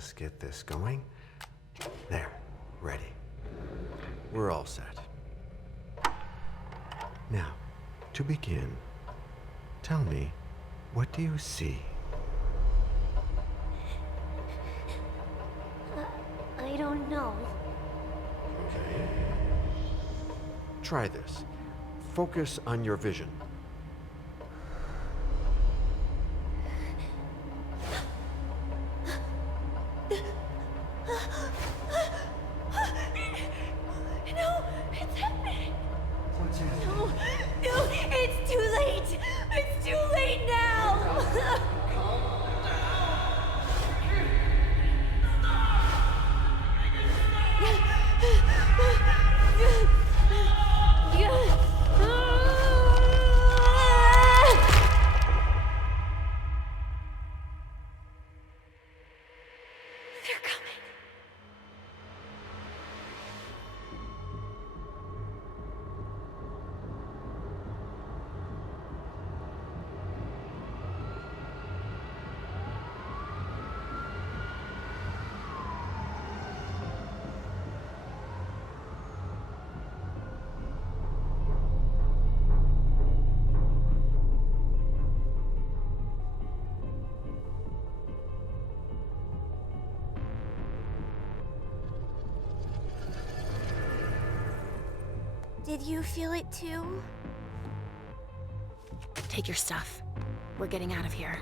just get this going. There, ready. We're all set. Now, to begin, tell me, what do you see? I don't know. Okay. Try this. Focus on your vision. No, it's happening. What's happening? No, it's too late. It's too late now. They're coming. Did you feel it too? Take your stuff. We're getting out of here.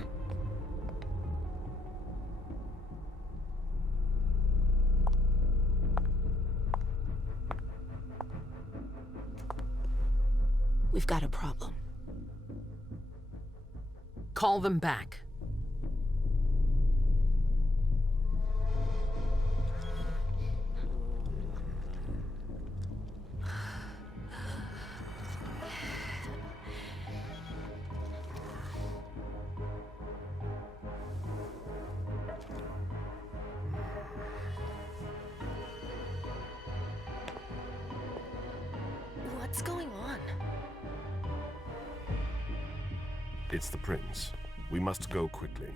We've got a problem. Call them back. What's going on? It's the prince. We must go quickly.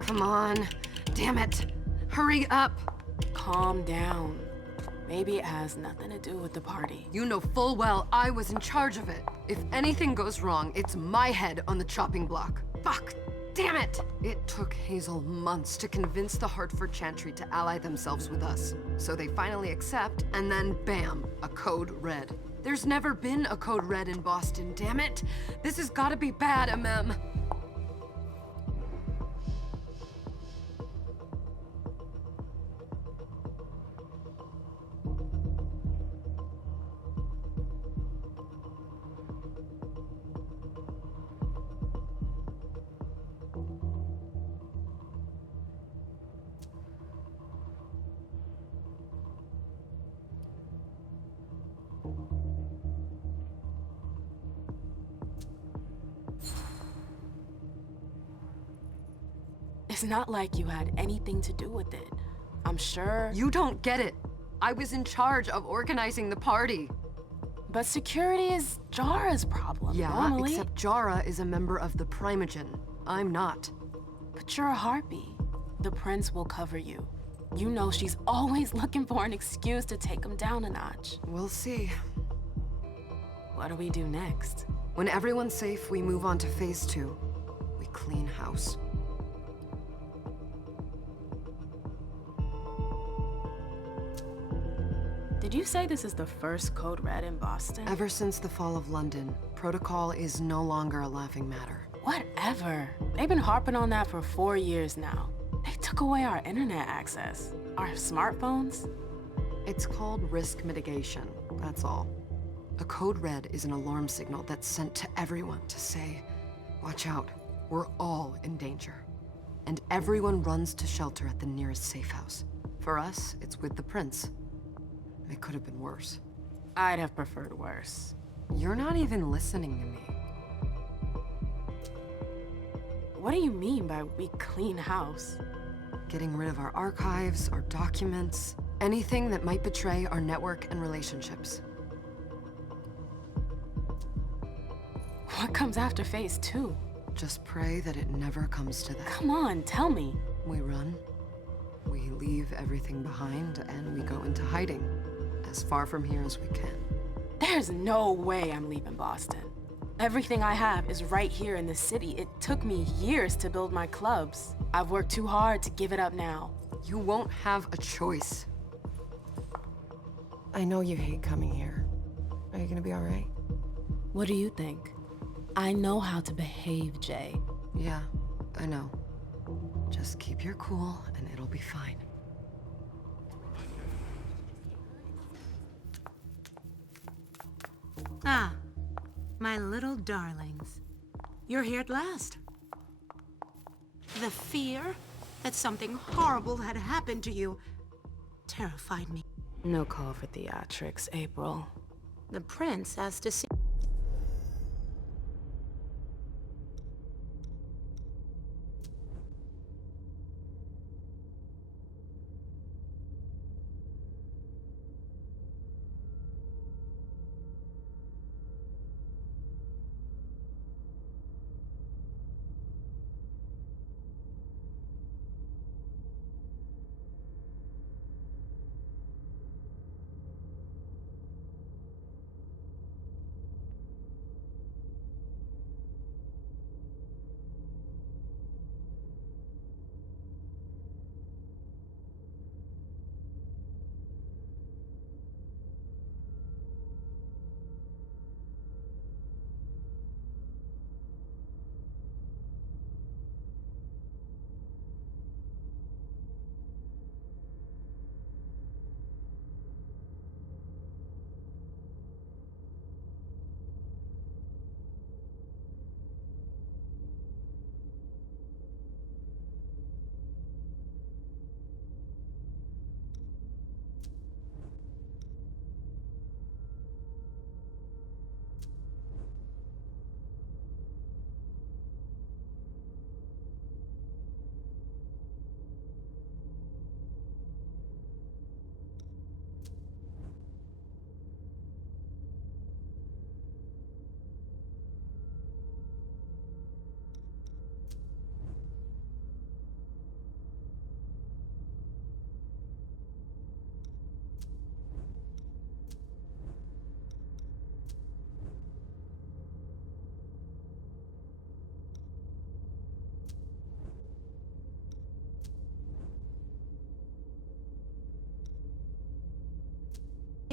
Come on. Damn it. Hurry up. Calm down. Maybe it has nothing to do with the party. You know full well I was in charge of it. If anything goes wrong, it's my head on the chopping block. Fuck. Damn it! It took Hazel months to convince the Hartford Chantry to ally themselves with us. So they finally accept, and then bam, a code red. There's never been a code red in Boston, damn it! This has gotta be bad, MM. It's not like you had anything to do with it. I'm sure. You don't get it. I was in charge of organizing the party. But security is Jara's problem, Yeah, normally. except Jara is a member of the Primogen. I'm not. But you're a harpy. The prince will cover you. You know she's always looking for an excuse to take him down a notch. We'll see. What do we do next? When everyone's safe, we move on to phase 2. We clean house. Did you say this is the first code red in Boston? Ever since the fall of London, protocol is no longer a laughing matter. Whatever. They've been harping on that for 4 years now. They took away our internet access. Our smartphones. It's called risk mitigation, that's all. A code red is an alarm signal that's sent to everyone to say, watch out, we're all in danger. And everyone runs to shelter at the nearest safe house. For us, it's with the prince. It could have been worse. I'd have preferred worse. You're not even listening to me. What do you mean by we clean house? getting rid of our archives, our documents, anything that might betray our network and relationships. What comes after phase 2? Just pray that it never comes to that. Come on, tell me. We run, we leave everything behind, and we go into hiding, as far from here as we can. There's no way I'm leaving Boston. Everything I have is right here in the city. It took me years to build my clubs. I've worked too hard to give it up now. You won't have a choice. I know you hate coming here. Are you gonna be all right? What do you think? I know how to behave, Jay. Yeah, I know. Just keep your cool and it'll be fine. Ah, my little darlings. You're here at last. The fear that something horrible had happened to you terrified me. No call for theatrics, April. The prince asked to see...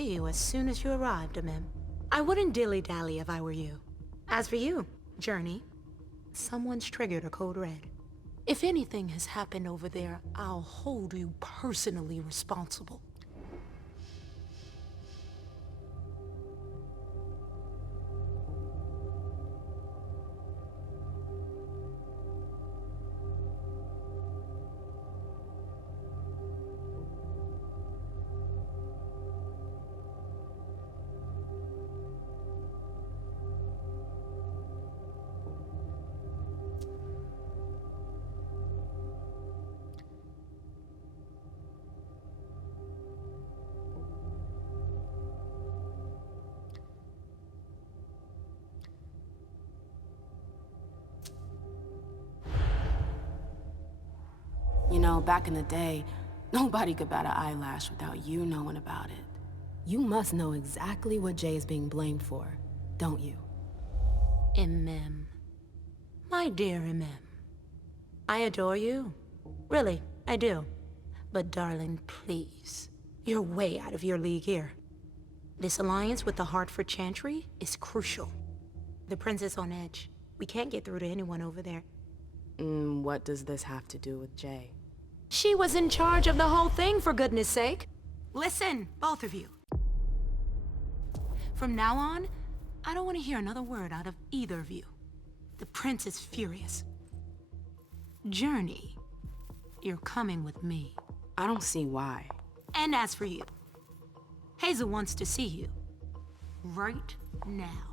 you as soon as you arrived, Mem. I wouldn't dilly-dally if I were you. As for you, Journey, someone's triggered a code red. If anything has happened over there, I'll hold you personally responsible. You know, back in the day, nobody could bat an eyelash without you knowing about it. You must know exactly what Jay is being blamed for, don't you? Mem. My dear Mem. I adore you. Really, I do. But darling, please. You're way out of your league here. This alliance with the Hartford Chantry is crucial. The prince is on edge. We can't get through to anyone over there. What does this have to do with Jay? She was in charge of the whole thing, for goodness sake. Listen, both of you. From now on, I don't want to hear another word out of either of you. The prince is furious. Journey, you're coming with me. I don't see why. And as for you, Hazel wants to see you. Right now.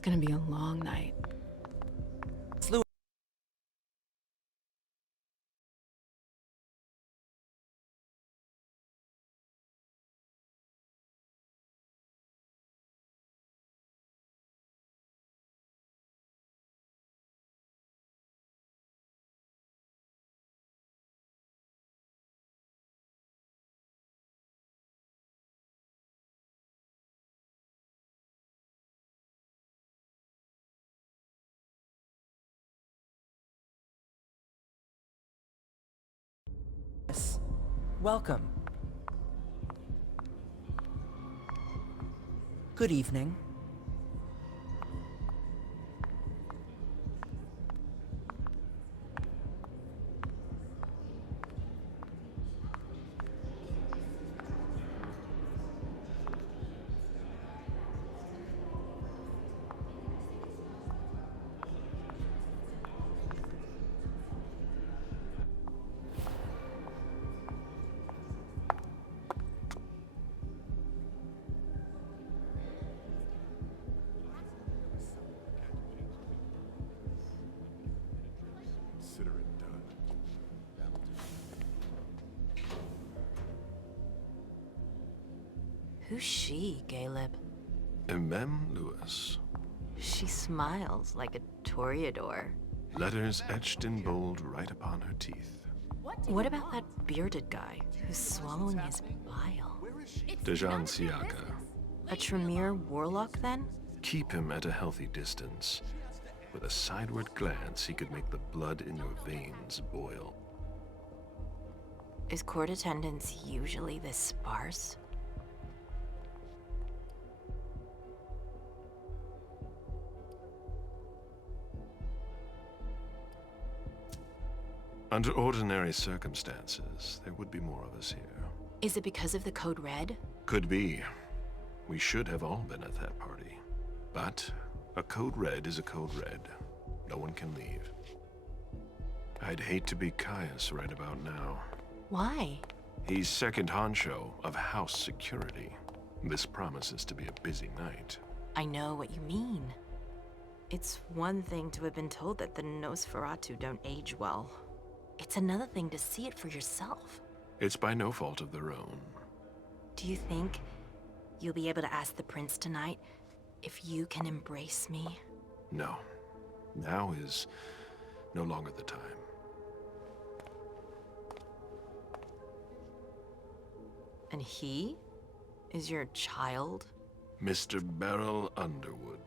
It's gonna be a long night. Welcome. Good evening. Consider it done. Who's she, Caleb? Mem Lewis. She smiles like a toreador. Letters etched in bold right upon her teeth. What about that bearded guy who's swallowing his bile? Dejan Siaka. A Tremere warlock, then? Keep him at a healthy distance. With a sideward glance, he could make the blood in your veins boil. Is court attendance usually this sparse? Under ordinary circumstances, there would be more of us here. Is it because of the Code Red? Could be. We should have all been at that party. But a Code Red is a Code Red. No one can leave. I'd hate to be Caius right about now. Why? He's second honcho of house security. This promises to be a busy night. I know what you mean. It's one thing to have been told that the Nosferatu don't age well. It's another thing to see it for yourself. It's by no fault of their own. Do you think you'll be able to ask the prince tonight if you can embrace me? No. Now is no longer the time. And he is your child? Mr. Beryl Underwood.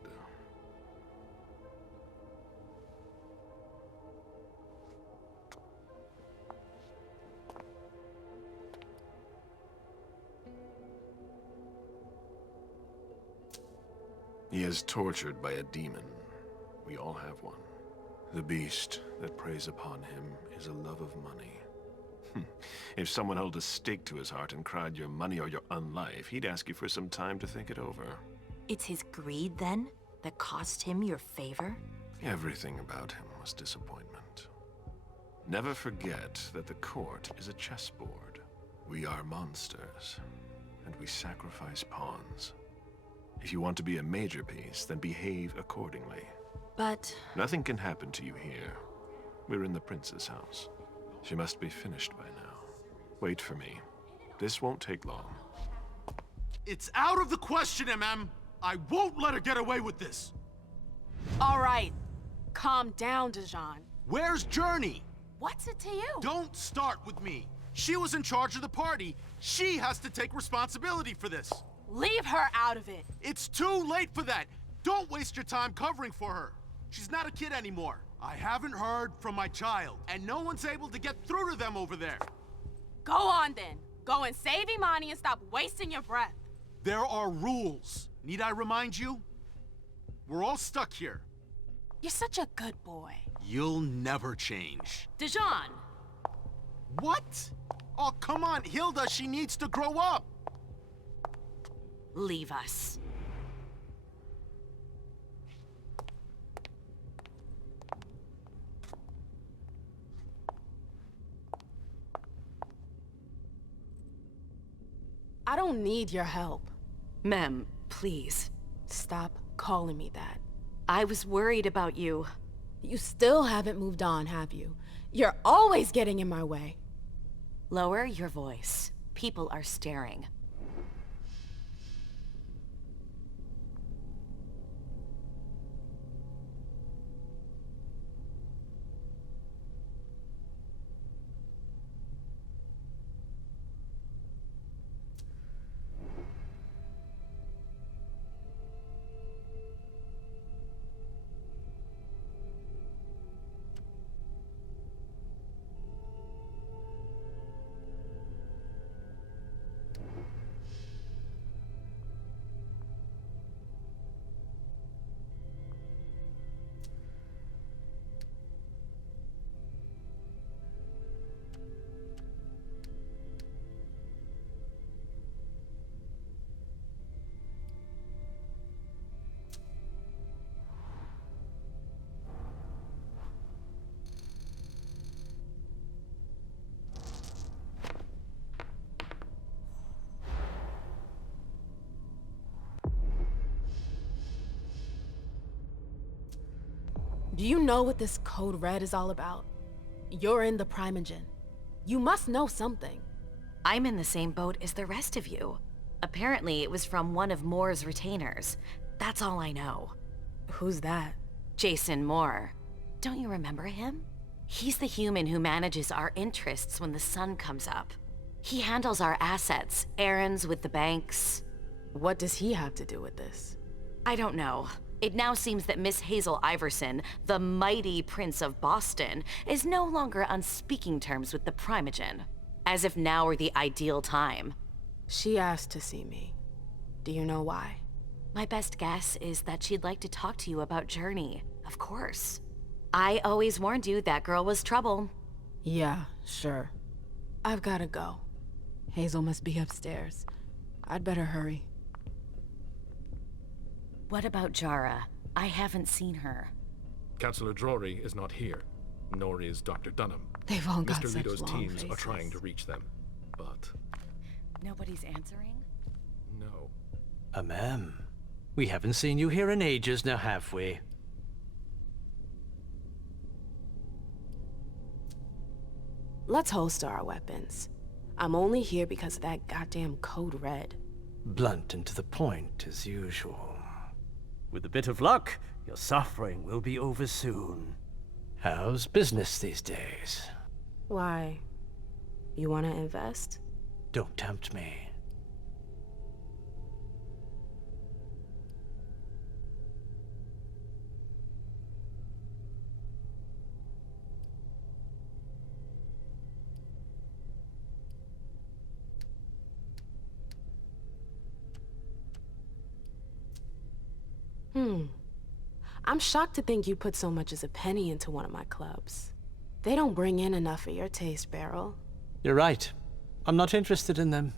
He is tortured by a demon. We all have one. The beast that preys upon him is a love of money. If someone held a stake to his heart and cried your money or your unlife, he'd ask you for some time to think it over. It's his greed, then, that cost him your favor? Everything about him was disappointment. Never forget that the court is a chessboard. We are monsters, and we sacrifice pawns. If you want to be a major piece, then behave accordingly. But... Nothing can happen to you here. We're in the prince's house. She must be finished by now. Wait for me. This won't take long. It's out of the question, MM! I won't let her get away with this! All right. Calm down, Dejan. Where's Journey? What's it to you? Don't start with me. She was in charge of the party. She has to take responsibility for this. Leave her out of it. It's too late for that. Don't waste your time covering for her. She's not a kid anymore. I haven't heard from my child, and no one's able to get through to them over there. Go on, then. Go and save Imani and stop wasting your breath. There are rules. Need I remind you? We're all stuck here. You're such a good boy. You'll never change. Dejan! What? Oh, come on, Hilda, she needs to grow up. leave us. I don't need your help. Mem, please, stop calling me that. I was worried about you. You still haven't moved on, have you? You're always getting in my way. Lower your voice. People are staring. Do you know what this Code Red is all about? You're in the Primogen. You must know something. I'm in the same boat as the rest of you. Apparently, it was from one of Moore's retainers. That's all I know. Who's that? Jason Moore. Don't you remember him? He's the human who manages our interests when the sun comes up. He handles our assets, errands with the banks. What does he have to do with this? I don't know. It now seems that Miss Hazel Iverson, the mighty Prince of Boston, is no longer on speaking terms with the Primogen. As if now were the ideal time. She asked to see me. Do you know why? My best guess is that she'd like to talk to you about Journey, of course. I always warned you that girl was trouble. Yeah, sure. I've gotta go. Hazel must be upstairs. I'd better hurry. What about Jara? I haven't seen her. Councillor Drury is not here, nor is Dr. Dunham. They've all got Mr. such Lito's long teams are faces. trying to reach them, but Nobody's answering? no. Ma'am, we haven't seen you here in ages now, have we? Let's holster our weapons. I'm only here because of that goddamn Code Red. Blunt and to the point, as usual. With a bit of luck, your suffering will be over soon. How's business these days? Why? You wanna invest? Don't tempt me. I'm shocked to think you put so much as a penny into one of my clubs. They don't bring in enough for your taste, Beryl. You're right. I'm not interested in them.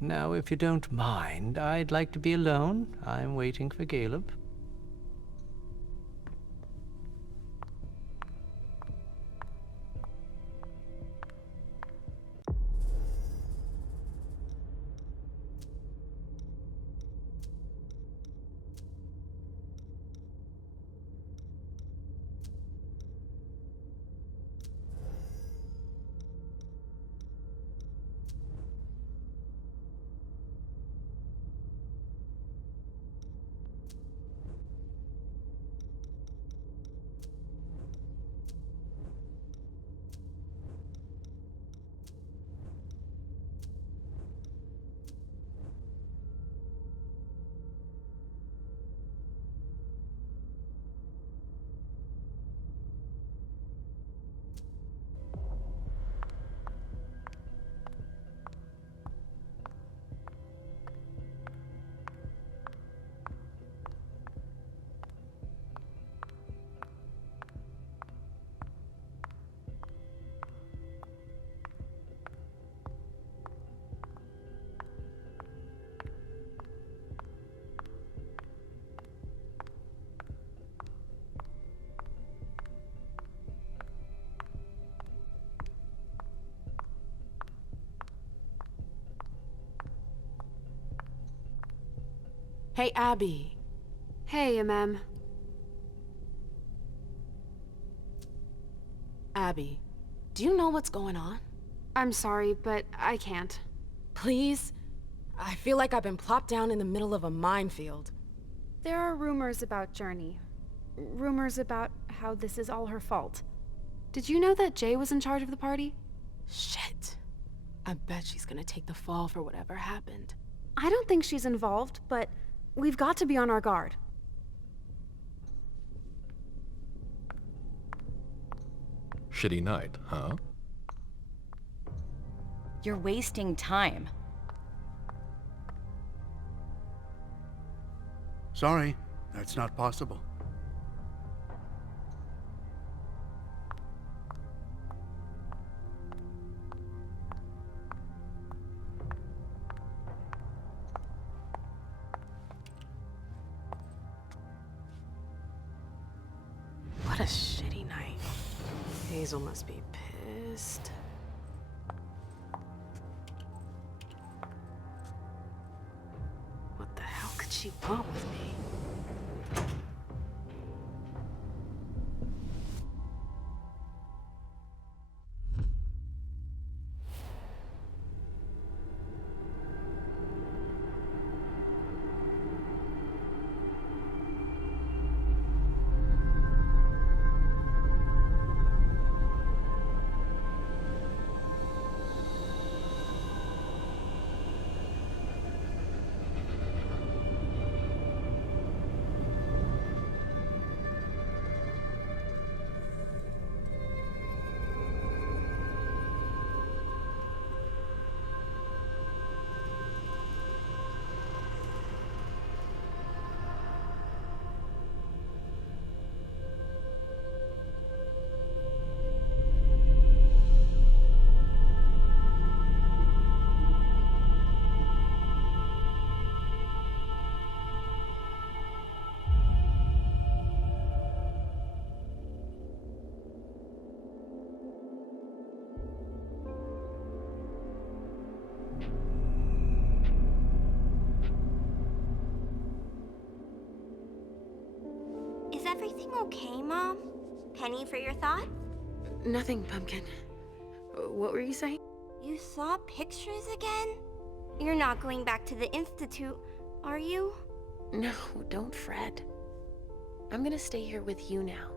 Now, if you don't mind, I'd like to be alone. I'm waiting for Caleb. Hey, Abby. Hey, Mem. Abby, do you know what's going on? I'm sorry, but I can't. Please? I feel like I've been plopped down in the middle of a minefield. There are rumors about Journey. Rumors about how this is all her fault. Did you know that Jay was in charge of the party? Shit. I bet she's gonna take the fall for whatever happened. I don't think she's involved, but we've got to be on our guard. Shitty night, huh? You're wasting time. Sorry, that's not possible. What a shitty night. Hazel must be pissed. What the hell could she want with me? Is everything okay, Mom? Penny for your thoughts? Nothing, Pumpkin. What were you saying? You saw pictures again? You're not going back to the Institute, are you? No, don't fret. I'm gonna stay here with you now.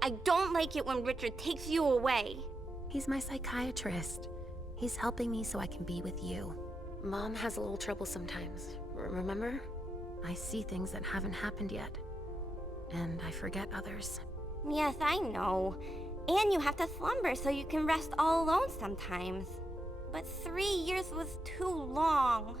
I don't like it when Richard takes you away. He's my psychiatrist. He's helping me so I can be with you. Mom has a little trouble sometimes, remember? I see things that haven't happened yet. And I forget others. Yes, I know. And you have to slumber so you can rest all alone sometimes. But 3 years was too long.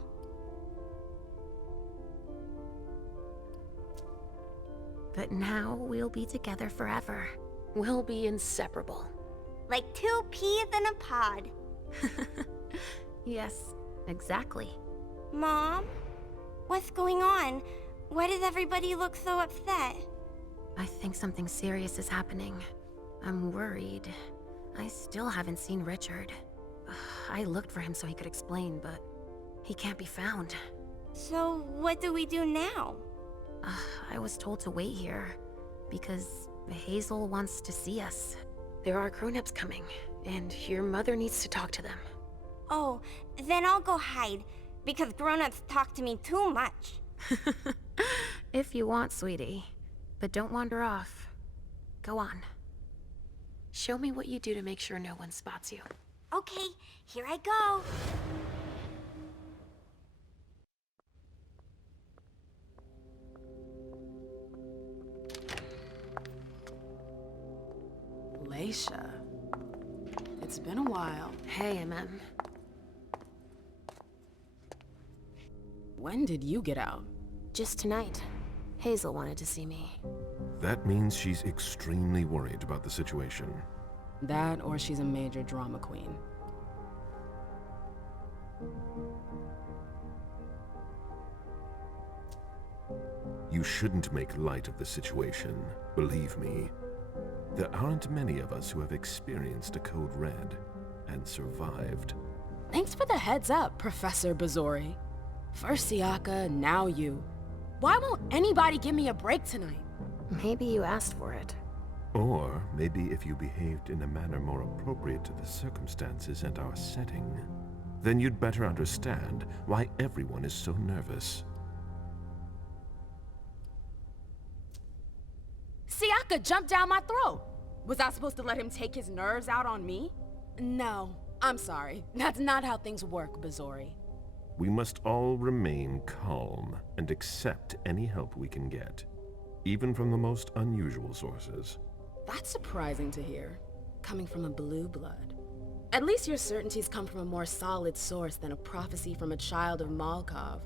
But now we'll be together forever. We'll be inseparable. Like 2 peas in a pod. Yes, exactly. Mom? What's going on? Why does everybody look so upset? I think something serious is happening. I'm worried. I still haven't seen Richard. I looked for him so he could explain, but he can't be found. So what do we do now? I was told to wait here because Hazel wants to see us. There are grown-ups coming, and your mother needs to talk to them. Oh, then I'll go hide, because grown-ups talk to me too much. If you want, sweetie. But don't wander off. Go on. Show me what you do to make sure no one spots you. Okay, here I go. Leisha. It's been a while. Hey, MM. When did you get out? Just tonight. Hazel wanted to see me. That means she's extremely worried about the situation. That, or she's a major drama queen. You shouldn't make light of the situation, believe me. There aren't many of us who have experienced a code red and survived. Thanks for the heads up, Professor Bazori. First Siaka, now you. Why won't anybody give me a break tonight? Maybe you asked for it. Or maybe if you behaved in a manner more appropriate to the circumstances and our setting, then you'd better understand why everyone is so nervous. See, I could jump down my throat. Was I supposed to let him take his nerves out on me? No, I'm sorry. That's not how things work, Bazori. We must all remain calm and accept any help we can get, even from the most unusual sources. That's surprising to hear, coming from a blue blood. At least your certainties come from a more solid source than a prophecy from a child of Malkov.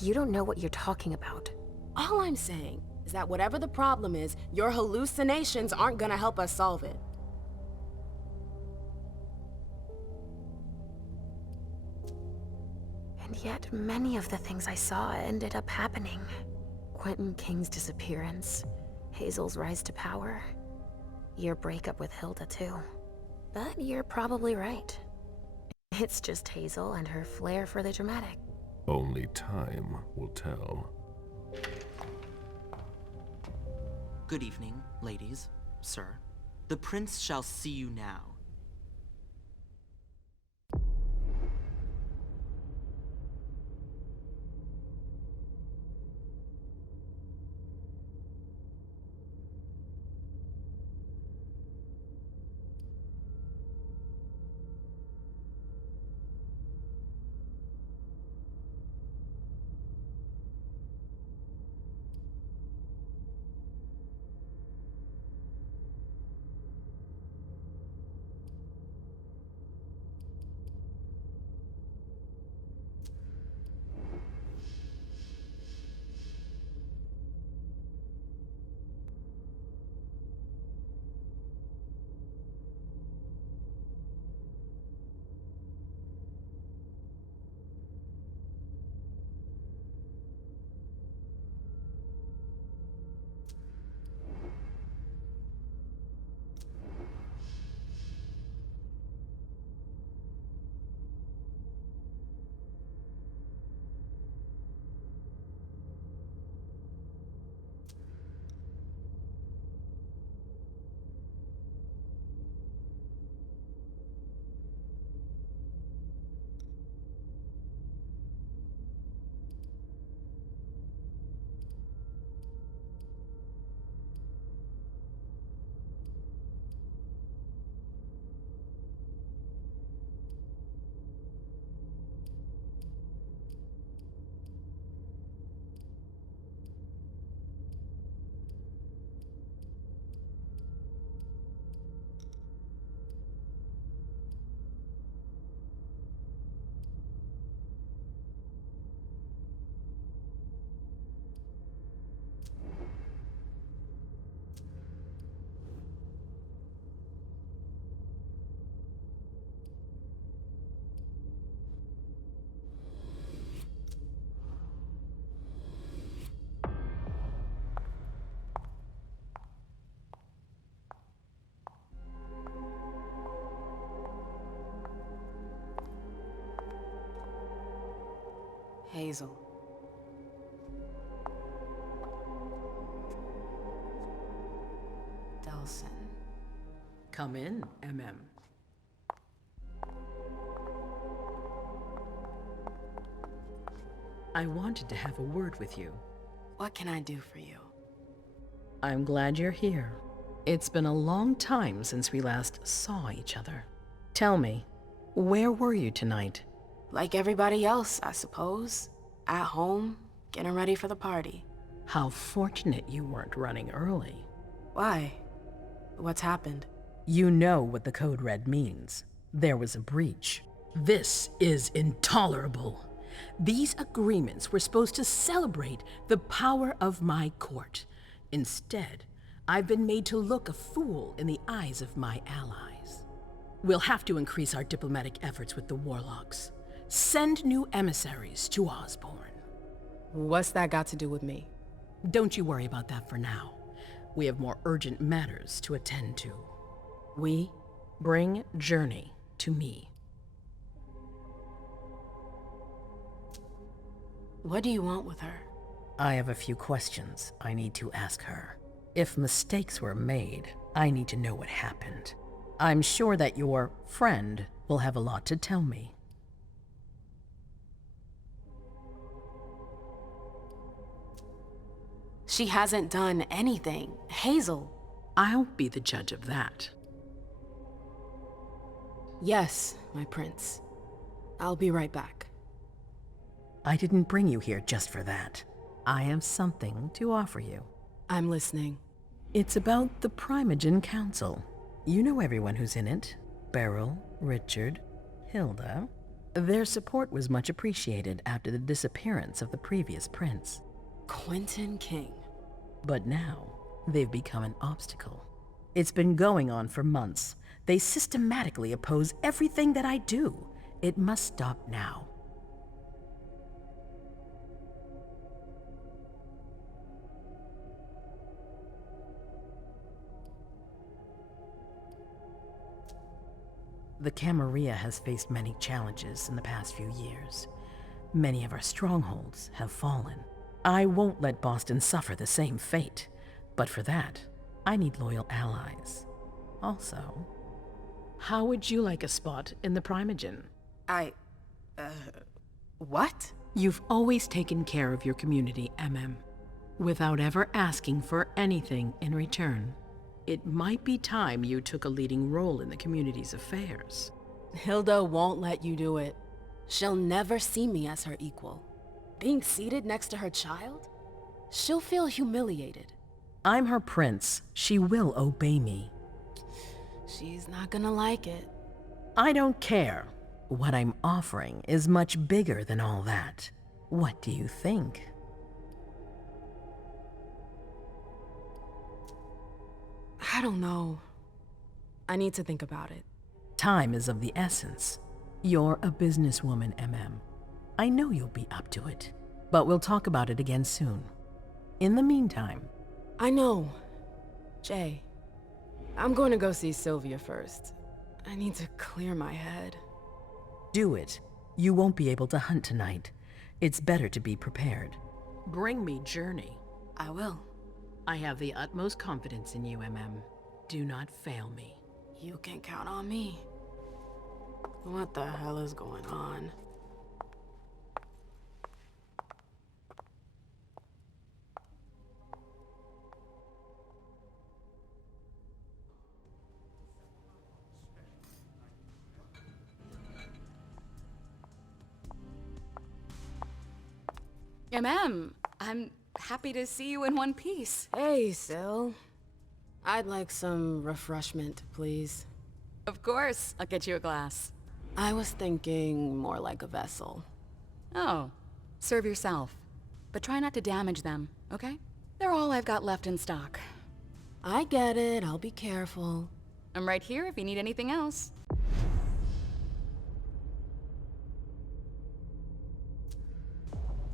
You don't know what you're talking about. All I'm saying is that whatever the problem is, your hallucinations aren't gonna help us solve it. And yet, many of the things I saw ended up happening. Quentin King's disappearance, Hazel's rise to power, your breakup with Hilda too. But you're probably right. It's just Hazel and her flair for the dramatic. Only time will tell. Good evening, ladies, sir. The prince shall see you now. Hazel. Delson. Come in, MM. I wanted to have a word with you. What can I do for you? I'm glad you're here. It's been a long time since we last saw each other. Tell me, where were you tonight? Like everybody else, I suppose. At home, getting ready for the party. How fortunate you weren't running early. Why? What's happened? You know what the Code Red means. There was a breach. This is intolerable. These agreements were supposed to celebrate the power of my court. Instead, I've been made to look a fool in the eyes of my allies. We'll have to increase our diplomatic efforts with the Warlocks. Send new emissaries to Osborne. What's that got to do with me? Don't you worry about that for now. We have more urgent matters to attend to. We? Bring Journey to me. What do you want with her? I have a few questions I need to ask her. If mistakes were made, I need to know what happened. I'm sure that your friend will have a lot to tell me. She hasn't done anything. Hazel. I'll be the judge of that. Yes, my prince. I'll be right back. I didn't bring you here just for that. I have something to offer you. I'm listening. It's about the Primogen Council. You know everyone who's in it. Beryl, Richard, Hilda. Their support was much appreciated after the disappearance of the previous prince. Quentin King. But now, they've become an obstacle. It's been going on for months. They systematically oppose everything that I do. It must stop now. The Camarilla has faced many challenges in the past few years. Many of our strongholds have fallen. I won't let Boston suffer the same fate, but for that, I need loyal allies. Also, how would you like a spot in the Primogen? What? You've always taken care of your community, without ever asking for anything in return. It might be time you took a leading role in the community's affairs. Hilda won't let you do it. She'll never see me as her equal. Being seated next to her child? She'll feel humiliated. I'm her prince. She will obey me. She's not gonna like it. I don't care. What I'm offering is much bigger than all that. What do you think? I don't know. I need to think about it. Time is of the essence. You're a businesswoman, I know you'll be up to it, but we'll talk about it again soon. In the meantime... I know. Jay, I'm going to go see Sylvia first. I need to clear my head. Do it. You won't be able to hunt tonight. It's better to be prepared. Bring me Journey. I will. I have the utmost confidence in you, Do not fail me. You can count on me. What the hell is going on? I'm happy to see you in one piece. Hey, Syl. I'd like some refreshment, please. Of course, I'll get you a glass. I was thinking more like a vessel. Oh, serve yourself. But try not to damage them, okay? They're all I've got left in stock. I get it, I'll be careful. I'm right here if you need anything else.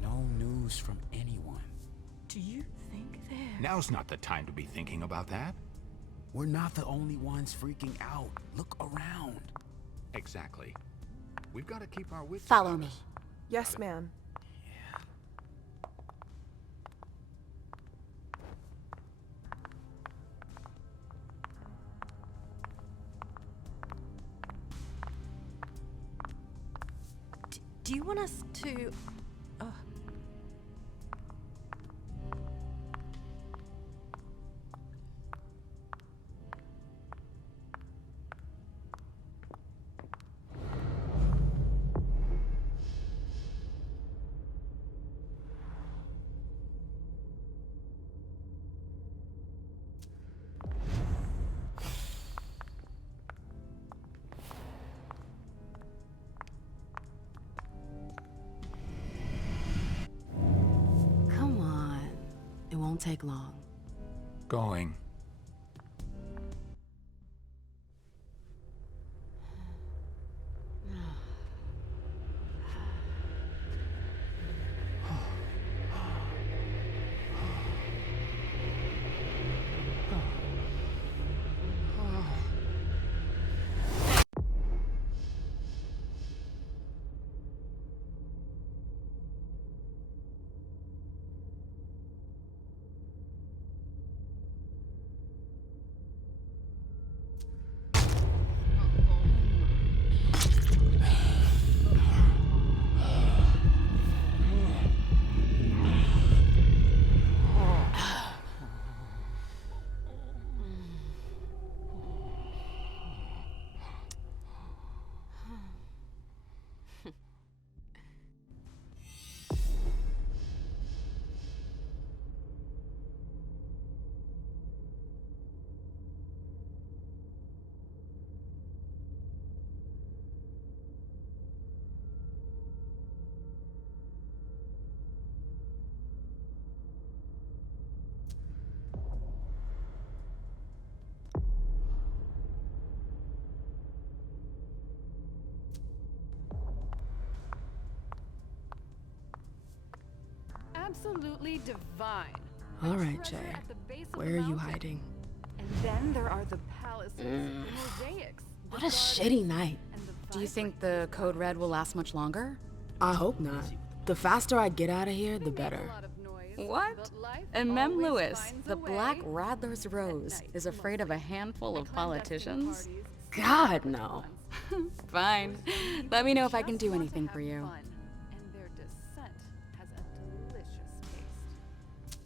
No news from anyone. Do you think they're... Now's not the time to be thinking about that. We're not the only ones freaking out. Look around. Exactly. We've got to keep our wits Follow about me. us. Yes, ma'am. Do you want us to... Come on. It won't take long. Going. absolutely divine. All right, Jay. Where are you hiding? And then there are the palaces, the mosaics. What a shitty night. Do you think the Code Red will last much longer? I hope not. The faster I get out of here, the better. What? And Mem Lewis, the Black Rattler's Rose, is afraid of a handful of politicians? God, no. Fine. Let me know if I can do anything for you. And their descent has a delicious taste.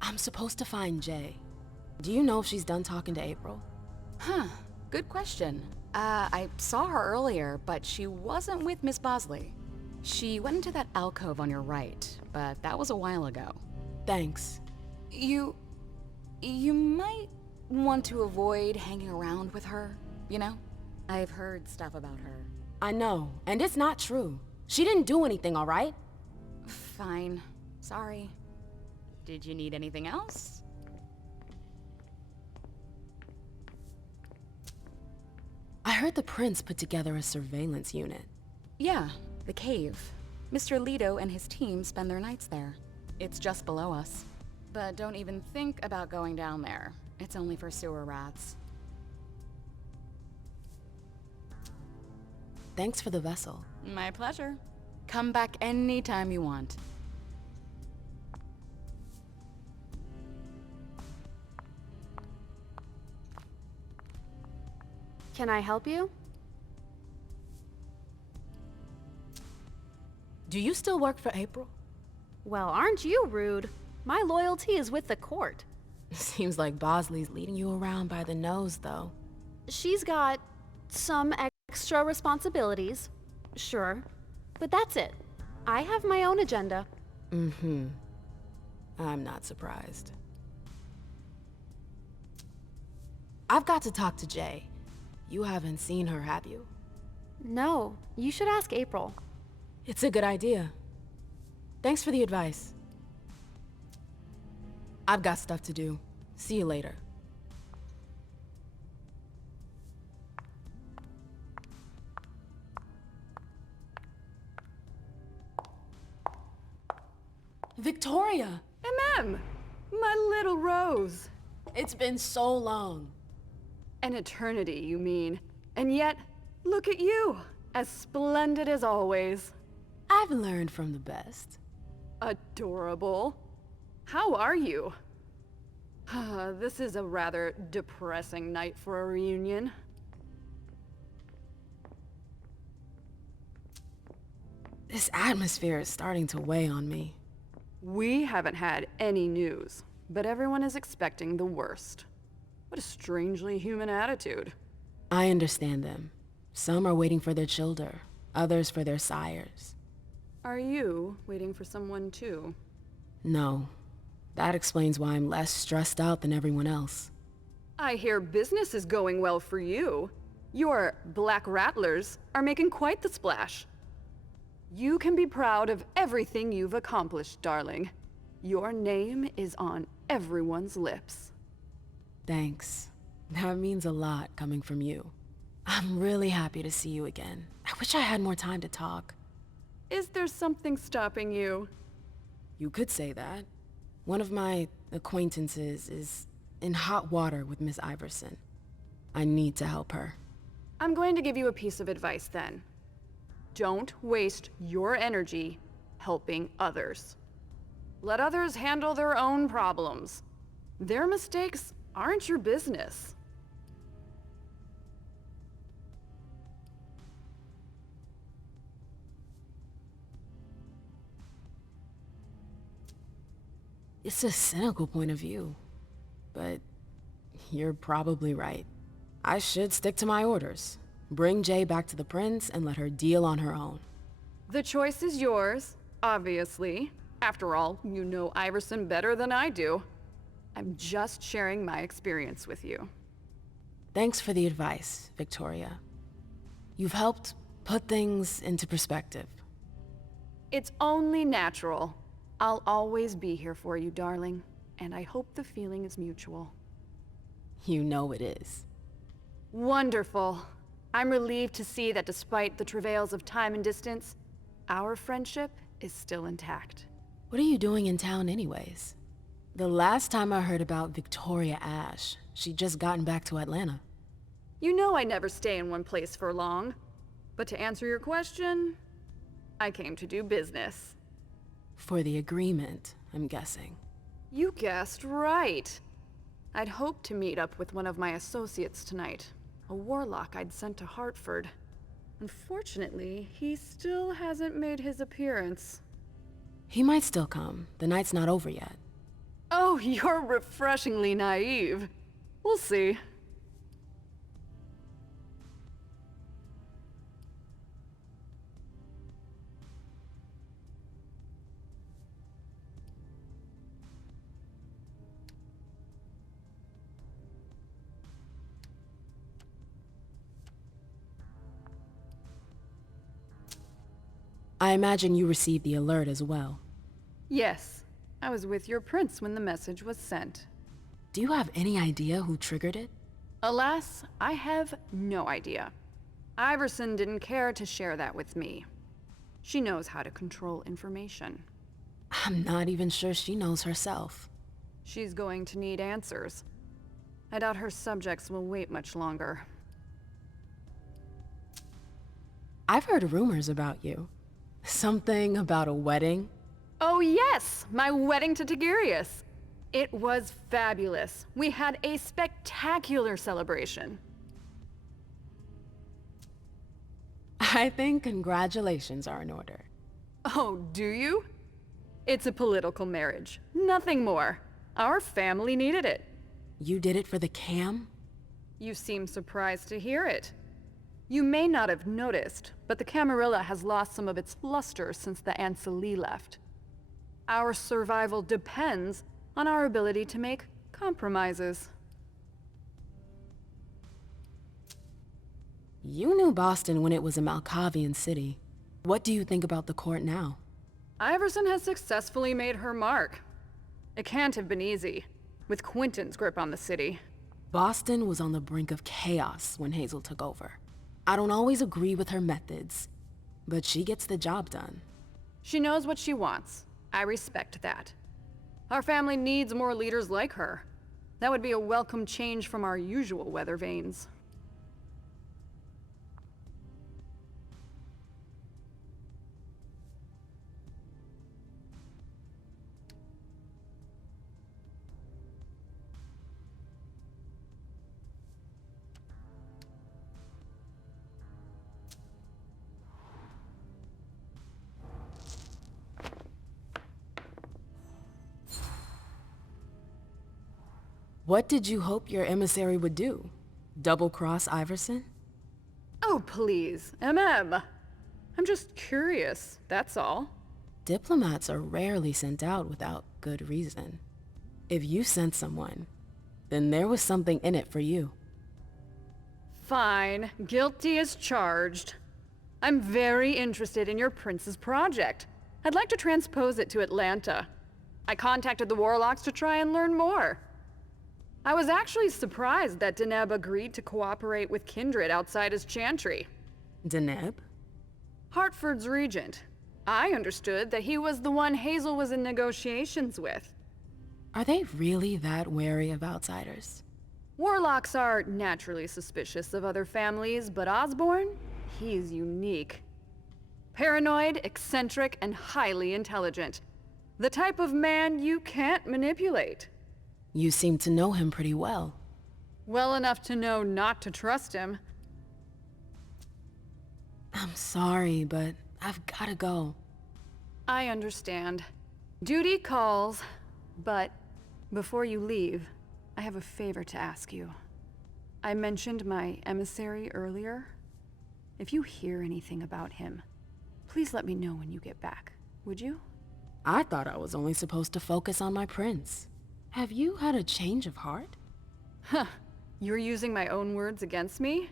I'm supposed to find Jay. Do you know if she's done talking to April? Huh. Good question. I saw her earlier, but she wasn't with Miss Bosley. She went into that alcove on your right, but that was a while ago. Thanks. You might want to avoid hanging around with her, you know? I've heard stuff about her. I know, and it's not true. She didn't do anything, all right? Fine. Sorry. Did you need anything else? I heard the prince put together a surveillance unit. Yeah, the cave. Mr. Leto and his team spend their nights there. It's just below us. But don't even think about going down there. It's only for sewer rats. Thanks for the vessel. My pleasure. Come back anytime you want. Can I help you? Do you still work for April? Well, aren't you rude? My loyalty is with the court. Seems like Bosley's leading you around by the nose, though. She's got some extra responsibilities, sure, but that's it. I have my own agenda. Mm-hmm. I'm not surprised. I've got to talk to Jay. You haven't seen her, have you? No, you should ask April. It's a good idea. Thanks for the advice. I've got stuff to do. See you later. Victoria! MM! My little Rose! It's been so long. An eternity, you mean. And yet, look at you! As splendid as always. I've learned from the best. Adorable. How are you? This is a rather depressing night for a reunion. This atmosphere is starting to weigh on me. We haven't had any news, but everyone is expecting the worst. What a strangely human attitude. I understand them. Some are waiting for their children, others for their sires. Are you waiting for someone too? No. That explains why I'm less stressed out than everyone else. I hear business is going well for you. Your Black Rattlers are making quite the splash. You can be proud of everything you've accomplished, darling. Your name is on everyone's lips. Thanks. That means a lot coming from you. I'm really happy to see you again. I wish I had more time to talk. Is there something stopping you? You could say that. One of my acquaintances is in hot water with Miss Iverson. I need to help her. I'm going to give you a piece of advice then. Don't waste your energy helping others. Let others handle their own problems. Their mistakes aren't your business. It's a cynical point of view, but you're probably right. I should stick to my orders. Bring Jay back to the prince and let her deal on her own. The choice is yours, obviously. After all, you know Iverson better than I do. I'm just sharing my experience with you. Thanks for the advice, Victoria. You've helped put things into perspective. It's only natural. I'll always be here for you, darling, and I hope the feeling is mutual. You know it is. Wonderful. I'm relieved to see that despite the travails of time and distance, our friendship is still intact. What are you doing in town anyways? The last time I heard about Victoria Ash, she'd just gotten back to Atlanta. You know I never stay in one place for long. But to answer your question, I came to do business. For the agreement, I'm guessing. You guessed right. I'd hoped to meet up with one of my associates tonight, a warlock I'd sent to Hartford. Unfortunately, he still hasn't made his appearance. He might still come. The night's not over yet. Oh, you're refreshingly naive. We'll see. I imagine you received the alert as well. Yes, I was with your prince when the message was sent. Do you have any idea who triggered it? Alas, I have no idea. Iverson didn't care to share that with me. She knows how to control information. I'm not even sure she knows herself. She's going to need answers. I doubt her subjects will wait much longer. I've heard rumors about you. Something about a wedding? Oh yes, my wedding to Tigurius. It was fabulous. We had a spectacular celebration. I think congratulations are in order. Oh, do you? It's a political marriage, nothing more. Our family needed it. You did it for the cam? You seem surprised to hear it. You may not have noticed, but the Camarilla has lost some of its luster since the Ancili left. Our survival depends on our ability to make compromises. You knew Boston when it was a Malkavian city. What do you think about the court now? Iverson has successfully made her mark. It can't have been easy, with Quentin's grip on the city. Boston was on the brink of chaos when Hazel took over. I don't always agree with her methods, but she gets the job done. She knows what she wants. I respect that. Our family needs more leaders like her. That would be a welcome change from our usual weather vanes. What did you hope your emissary would do? Double-cross Iverson? Oh, please, MM. I'm just curious, that's all. Diplomats are rarely sent out without good reason. If you sent someone, then there was something in it for you. Fine, guilty as charged. I'm very interested in your prince's project. I'd like to transpose it to Atlanta. I contacted the warlocks to try and learn more. I was actually surprised that Deneb agreed to cooperate with Kindred outside his chantry. Deneb? Hartford's regent. I understood that he was the one Hazel was in negotiations with. Are they really that wary of outsiders? Warlocks are naturally suspicious of other families, but Osborne? He's unique. Paranoid, eccentric, and highly intelligent. The type of man you can't manipulate. You seem to know him pretty well. Well enough to know not to trust him. I'm sorry, but I've gotta go. I understand. Duty calls, but before you leave, I have a favor to ask you. I mentioned my emissary earlier. If you hear anything about him, please let me know when you get back, would you? I thought I was only supposed to focus on my prince. Have you had a change of heart? Huh. You're using my own words against me?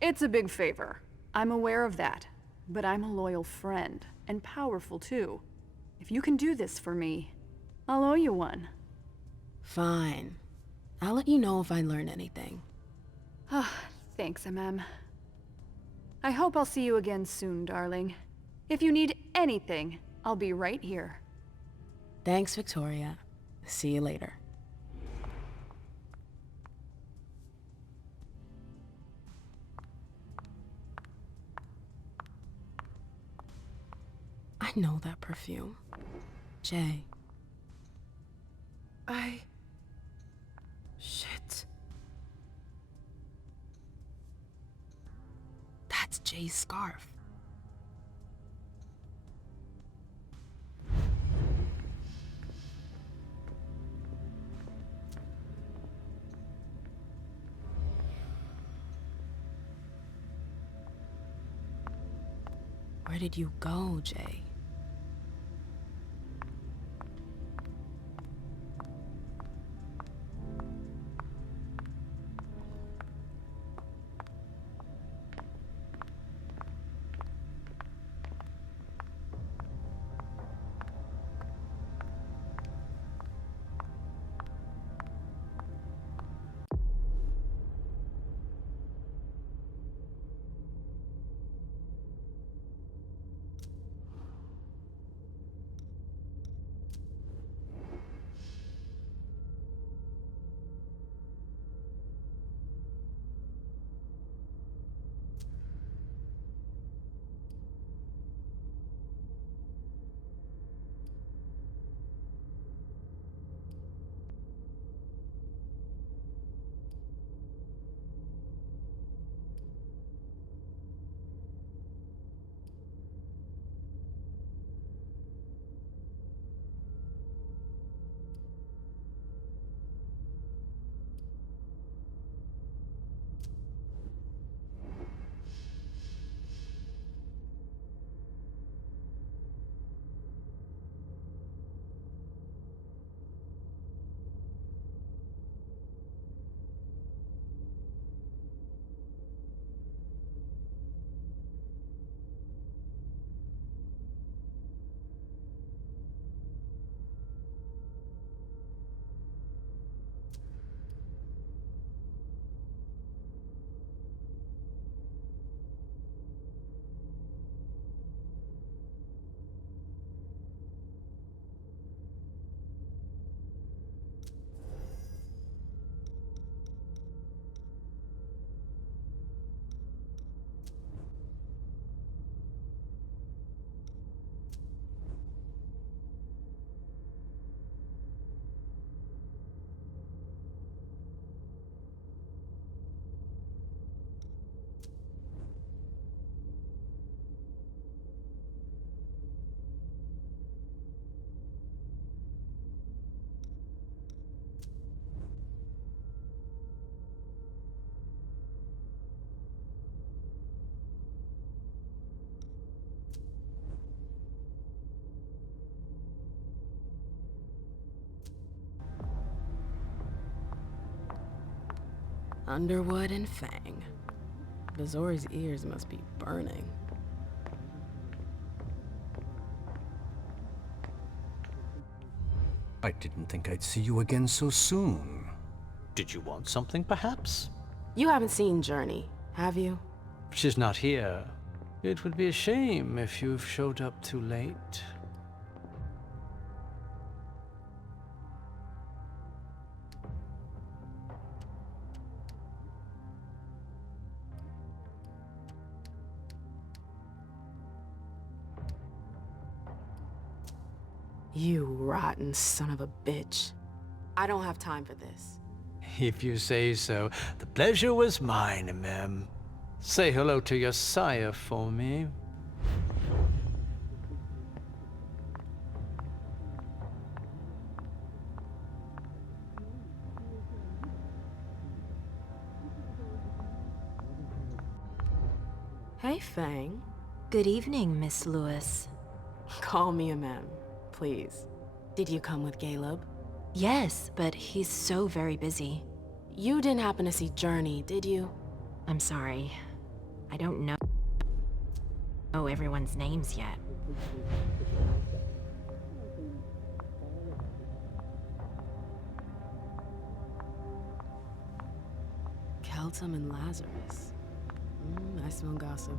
It's a big favor. I'm aware of that. But I'm a loyal friend, and powerful too. If you can do this for me, I'll owe you one. Fine. I'll let you know if I learn anything. Thanks, MM. I hope I'll see you again soon, darling. If you need anything, I'll be right here. Thanks, Victoria. See you later. I know that perfume. Jay. Shit. That's Jay's scarf. Where did you go, Jay? Underwood and Fang. Bazori's ears must be burning. I didn't think I'd see you again so soon. Did you want something, perhaps? You haven't seen Journey, have you? She's not here. It would be a shame if you've showed up too late. You rotten son of a bitch. I don't have time for this. If you say so. The pleasure was mine, ma'am. Say hello to your sire for me. Hey, Fang. Good evening, Miss Lewis. Call me a ma'am, please. Did you come with Caleb? Yes, but he's so very busy. You didn't happen to see Journey, did you? I'm sorry. I don't know everyone's names yet. Keltum and Lazarus. I smell gossip.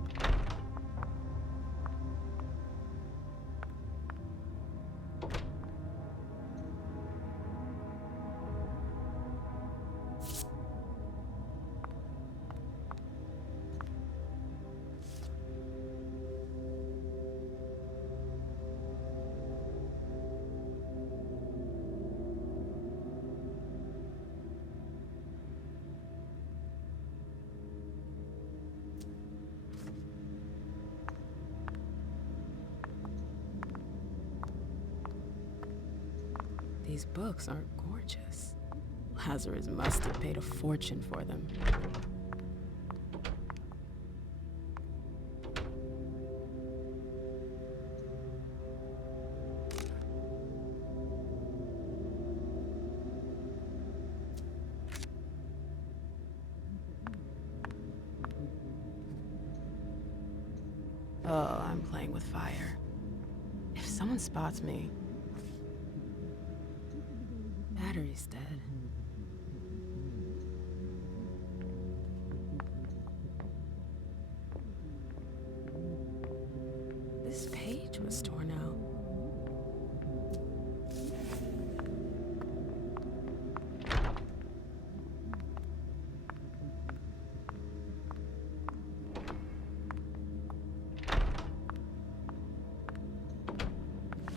These books are gorgeous. Lazarus must have paid a fortune for them. Oh, I'm playing with fire. If someone spots me... Battery's dead. This page was torn out.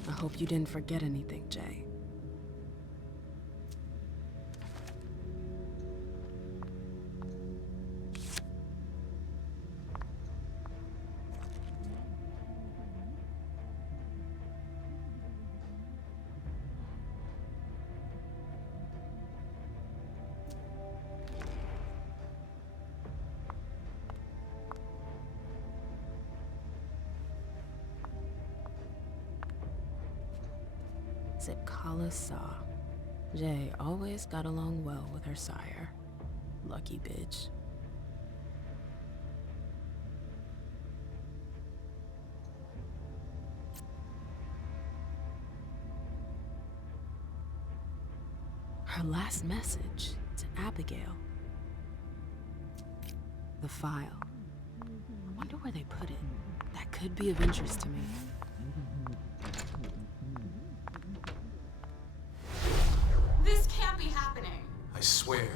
I hope you didn't forget anything, Jay. Zipkala saw. Jay always got along well with her sire. Lucky bitch. Her last message to Abigail. The file. I wonder where they put it. That could be of interest to me. This can't be happening. I swear,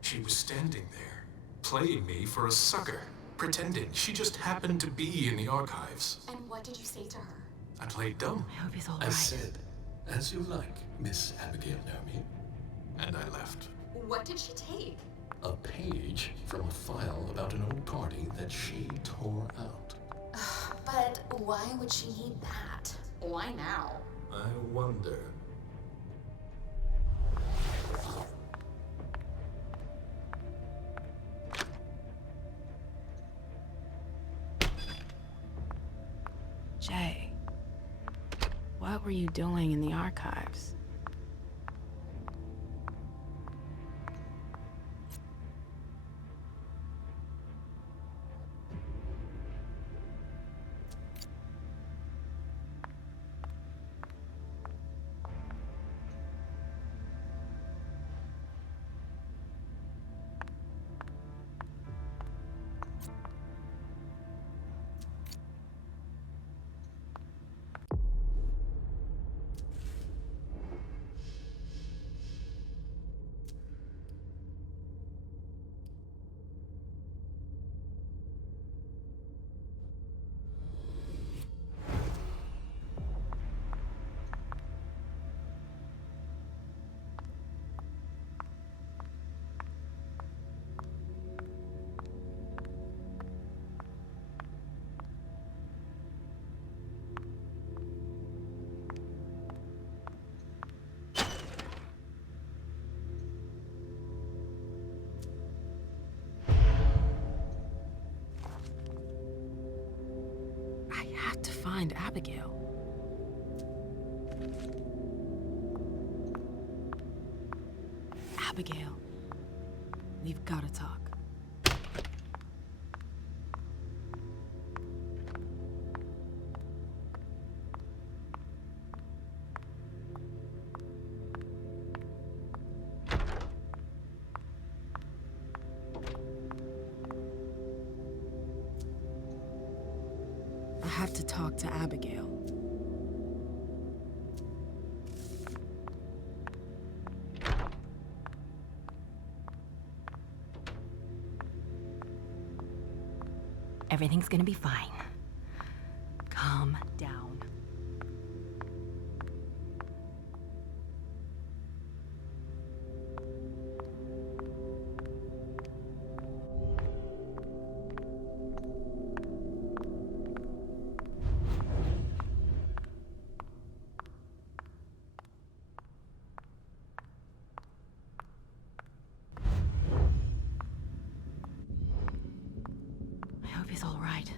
she was standing there, playing me for a sucker, pretending she just happened to be in the archives. And what did you say to her? I played dumb. I hope he's all I right. said, as you like, Miss Abigail Naomi. And I left. What did she take? A page from a file about an old party that she tore out. But why would she need that? Why now? I wonder. Jay, what were you doing in the archives? I have to find Abigail. Abigail, we've got to talk. I have to talk to Abigail. Everything's gonna be fine. Calm down. if he's all right.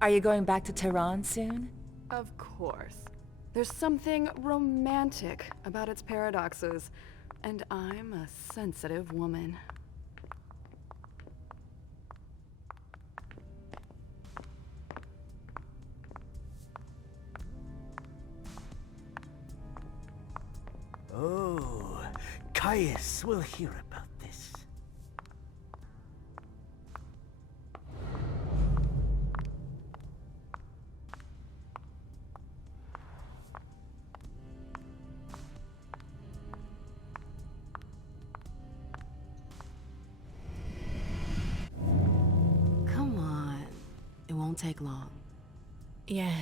Are you going back to Tehran soon? Of course. There's something romantic about its paradoxes, and I'm a sensitive woman. Oh, Caius will hear about this. Come on. It won't take long. Yes.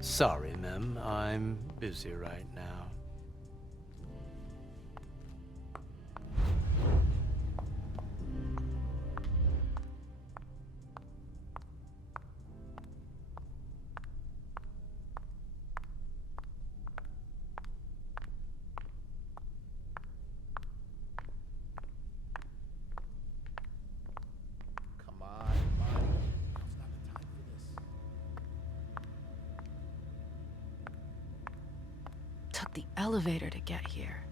Sorry, Mem. I'm busy right now. Come on, buddy. Now's not the time for this. Took the elevator to get here.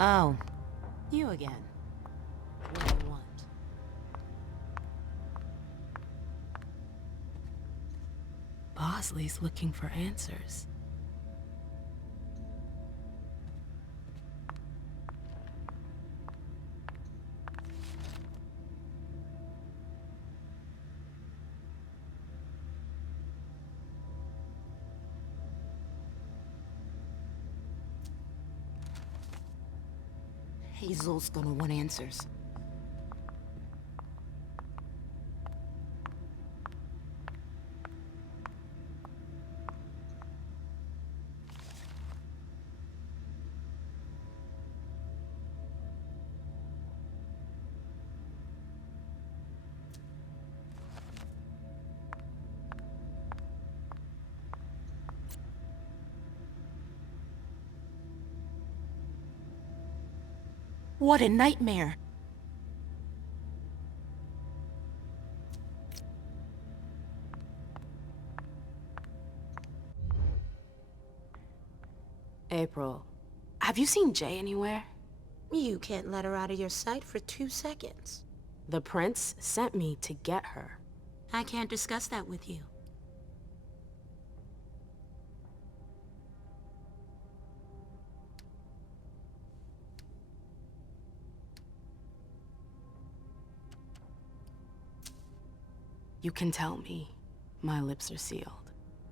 Oh, you again. What do you want? Bosley's looking for answers. Hazel's gonna want answers. What a nightmare! April, have you seen Jay anywhere? You can't let her out of your sight for 2 seconds. The prince sent me to get her. I can't discuss that with you. You can tell me. My lips are sealed.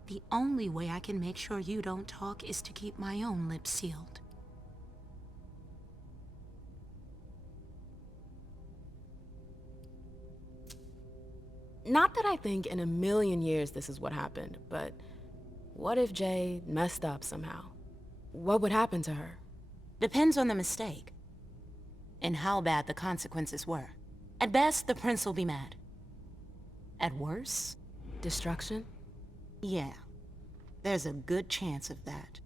The only way I can make sure you don't talk is to keep my own lips sealed. Not that I think in a million years this is what happened, but what if Jay messed up somehow? What would happen to her? Depends on the mistake. And how bad the consequences were. At best, the prince will be mad. At worst? Destruction? Yeah. There's a good chance of that.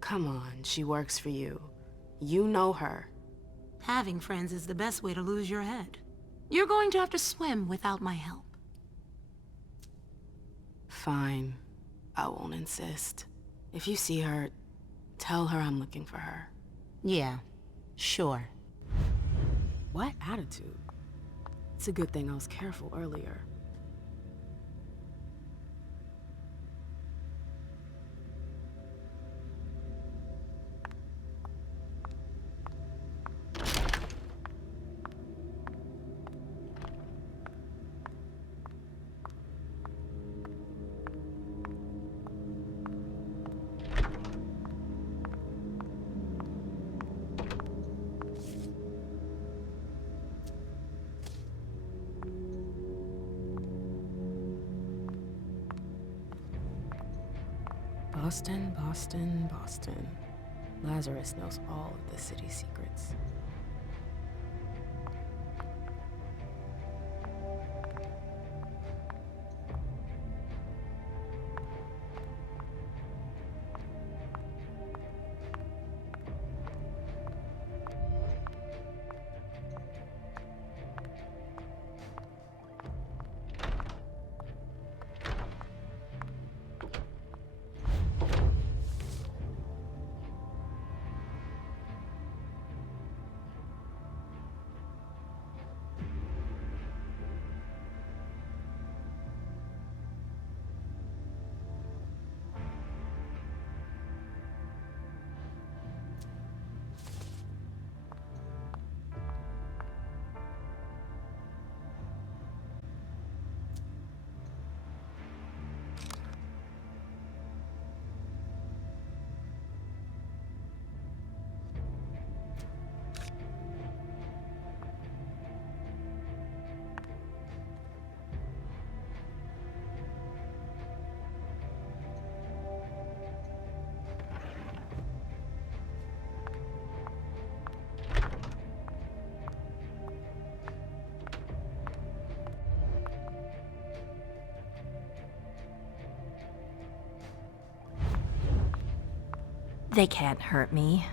Come on, she works for you. You know her. Having friends is the best way to lose your head. You're going to have to swim without my help. Fine. I won't insist. If you see her, tell her I'm looking for her. Yeah, sure. What attitude? It's a good thing I was careful earlier. Boston, Boston, Boston. Lazarus knows all of the city's secrets. They can't hurt me.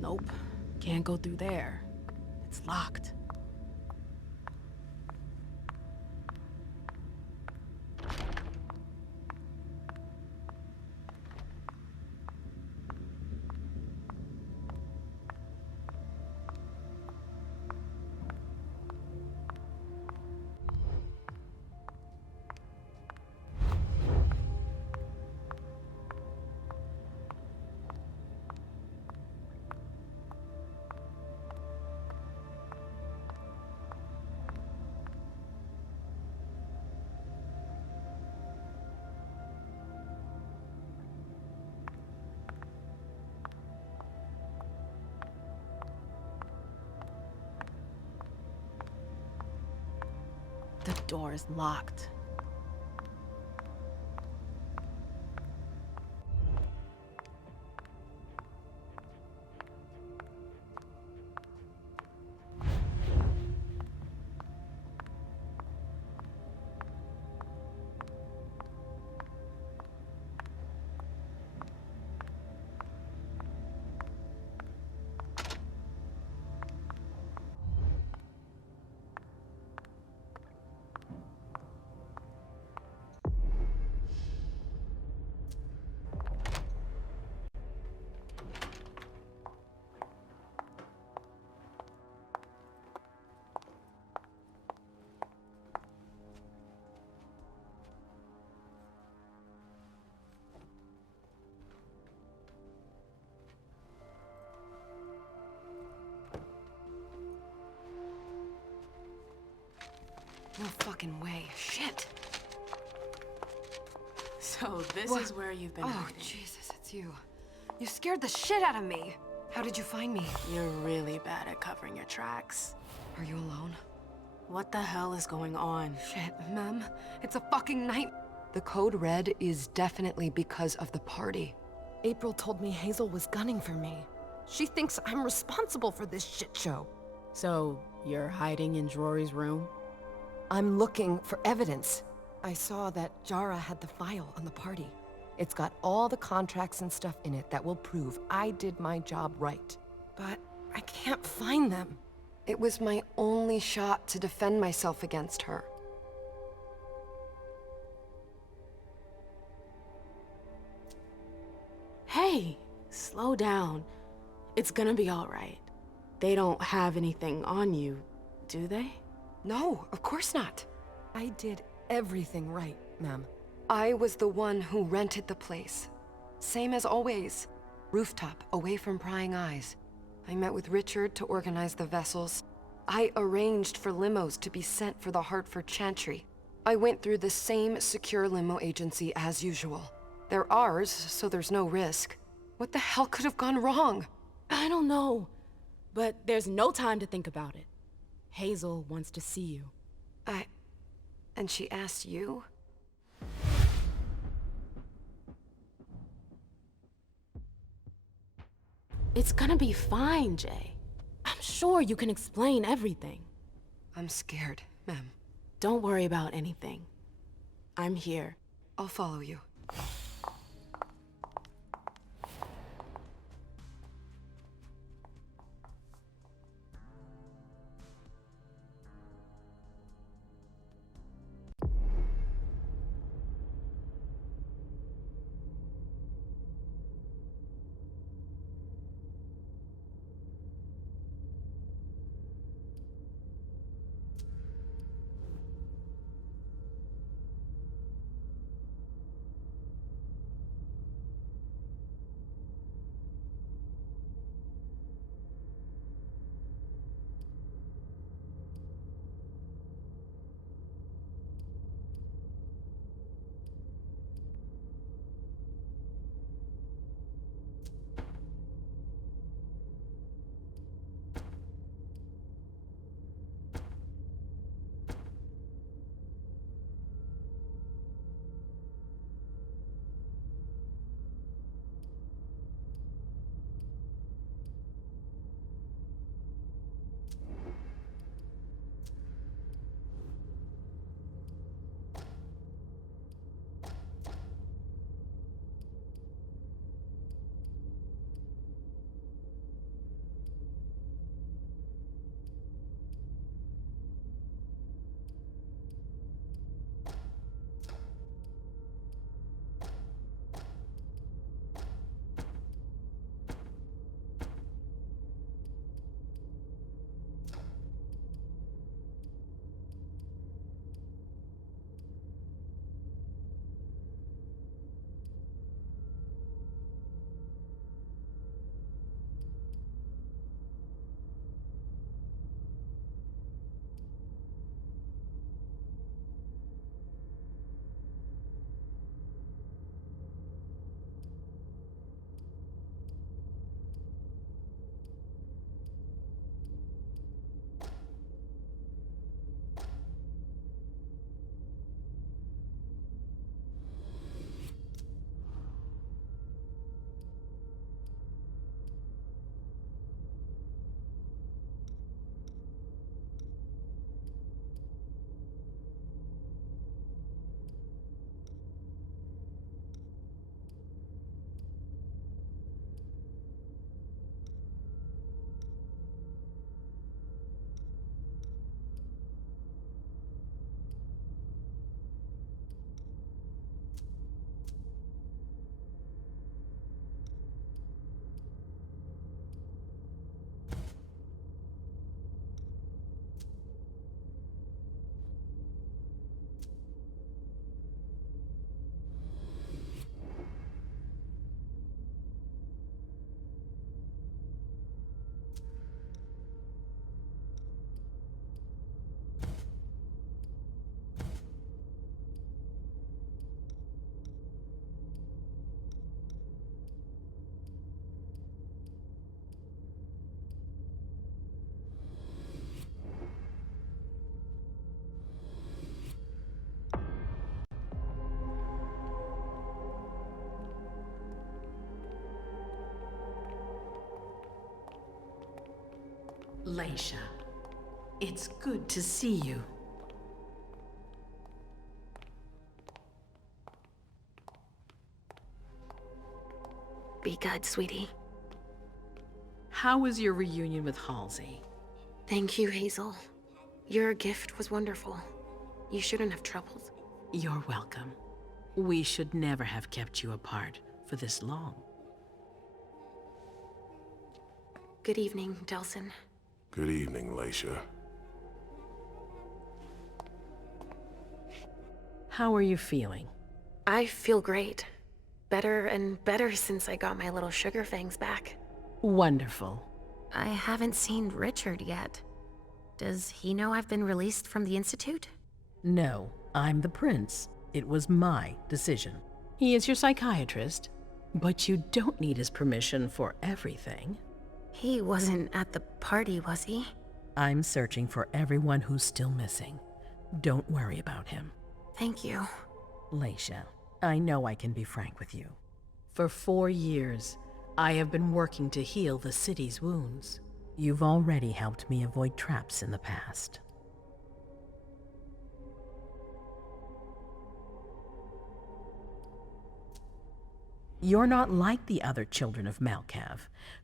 Nope. Can't go through there. It's locked. The door is locked. No fucking way. Shit. So this is where you've been Oh, hiding. Jesus, it's you. You scared the shit out of me. How did you find me? You're really bad at covering your tracks. Are you alone? What the hell is going on? Shit, Mem. It's a fucking night. The code red is definitely because of the party. April told me Hazel was gunning for me. She thinks I'm responsible for this shit show. So, you're hiding in Rory's room? I'm looking for evidence. I saw that Jara had the file on the party. It's got all the contracts and stuff in it that will prove I did my job right. But I can't find them. It was my only shot to defend myself against her. Hey, slow down. It's gonna be all right. They don't have anything on you, do they? No, of course not. I did everything right, Mem. I was the one who rented the place. Same as always. Rooftop, away from prying eyes. I met with Richard to organize the vessels. I arranged for limos to be sent for the Hartford Chantry. I went through the same secure limo agency as usual. They're ours, so there's no risk. What the hell could have gone wrong? I don't know, but there's no time to think about it. Hazel wants to see you. And she asked you? It's gonna be fine, Jay. I'm sure you can explain everything. I'm scared, Mem. Don't worry about anything. I'm here. I'll follow you. Leisha, it's good to see you. Be good, sweetie. How was your reunion with Halsey? Thank you, Hazel. Your gift was wonderful. You shouldn't have troubled. You're welcome. We should never have kept you apart for this long. Good evening, Delsin. Good evening, Leisha. How are you feeling? I feel great. Better and better since I got my little sugar fangs back. Wonderful. I haven't seen Richard yet. Does he know I've been released from the Institute? No, I'm the prince. It was my decision. He is your psychiatrist, but you don't need his permission for everything. He wasn't at the party, was he? I'm searching for everyone who's still missing. Don't worry about him. Thank you. Leisha, I know I can be frank with you. For 4 years, I have been working to heal the city's wounds. You've already helped me avoid traps in the past. You're not like the other children of Malkav.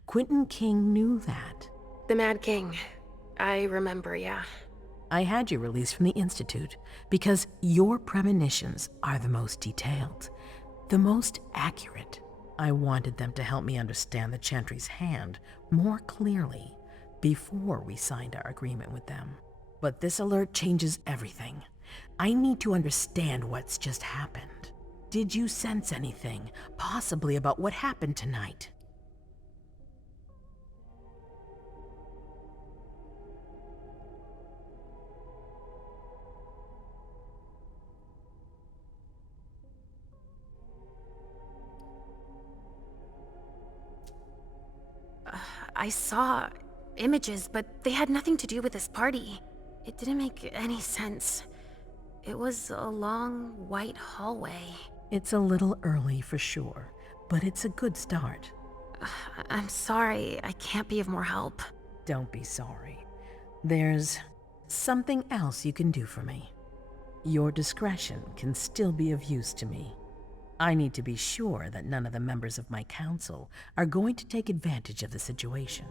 Quentin King knew that. The Mad King. I remember, yeah. I had you released from the Institute because your premonitions are the most detailed, the most accurate. I wanted them to help me understand the Chantry's hand more clearly before we signed our agreement with them. But this alert changes everything. I need to understand what's just happened. Did you sense anything, possibly about what happened tonight? I saw images, but they had nothing to do with this party. It didn't make any sense. It was a long, white hallway. It's a little early for sure, but it's a good start. I'm sorry, I can't be of more help. Don't be sorry. There's something else you can do for me. Your discretion can still be of use to me. I need to be sure that none of the members of my council are going to take advantage of the situation.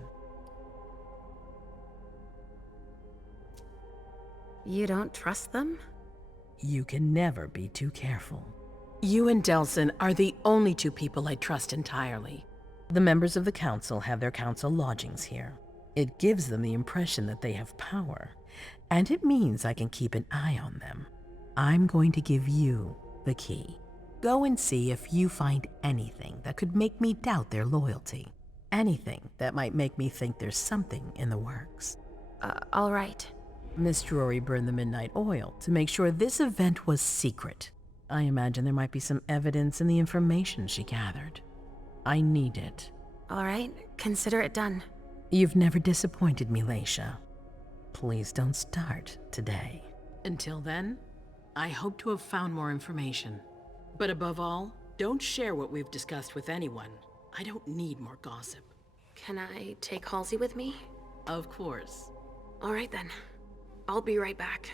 You don't trust them? You can never be too careful. You and Delsin are the only 2 people I trust entirely. The members of the council have their council lodgings here. It gives them the impression that they have power, and it means I can keep an eye on them. I'm going to give you the key. Go and see if you find anything that could make me doubt their loyalty. Anything that might make me think there's something in the works. All right. Miss Drury burned the midnight oil to make sure this event was secret. I imagine there might be some evidence in the information she gathered. I need it. All right, consider it done. You've never disappointed me, Leisha. Please don't start today. Until then, I hope to have found more information. But above all, don't share what we've discussed with anyone. I don't need more gossip. Can I take Halsey with me? Of course. All right then. I'll be right back.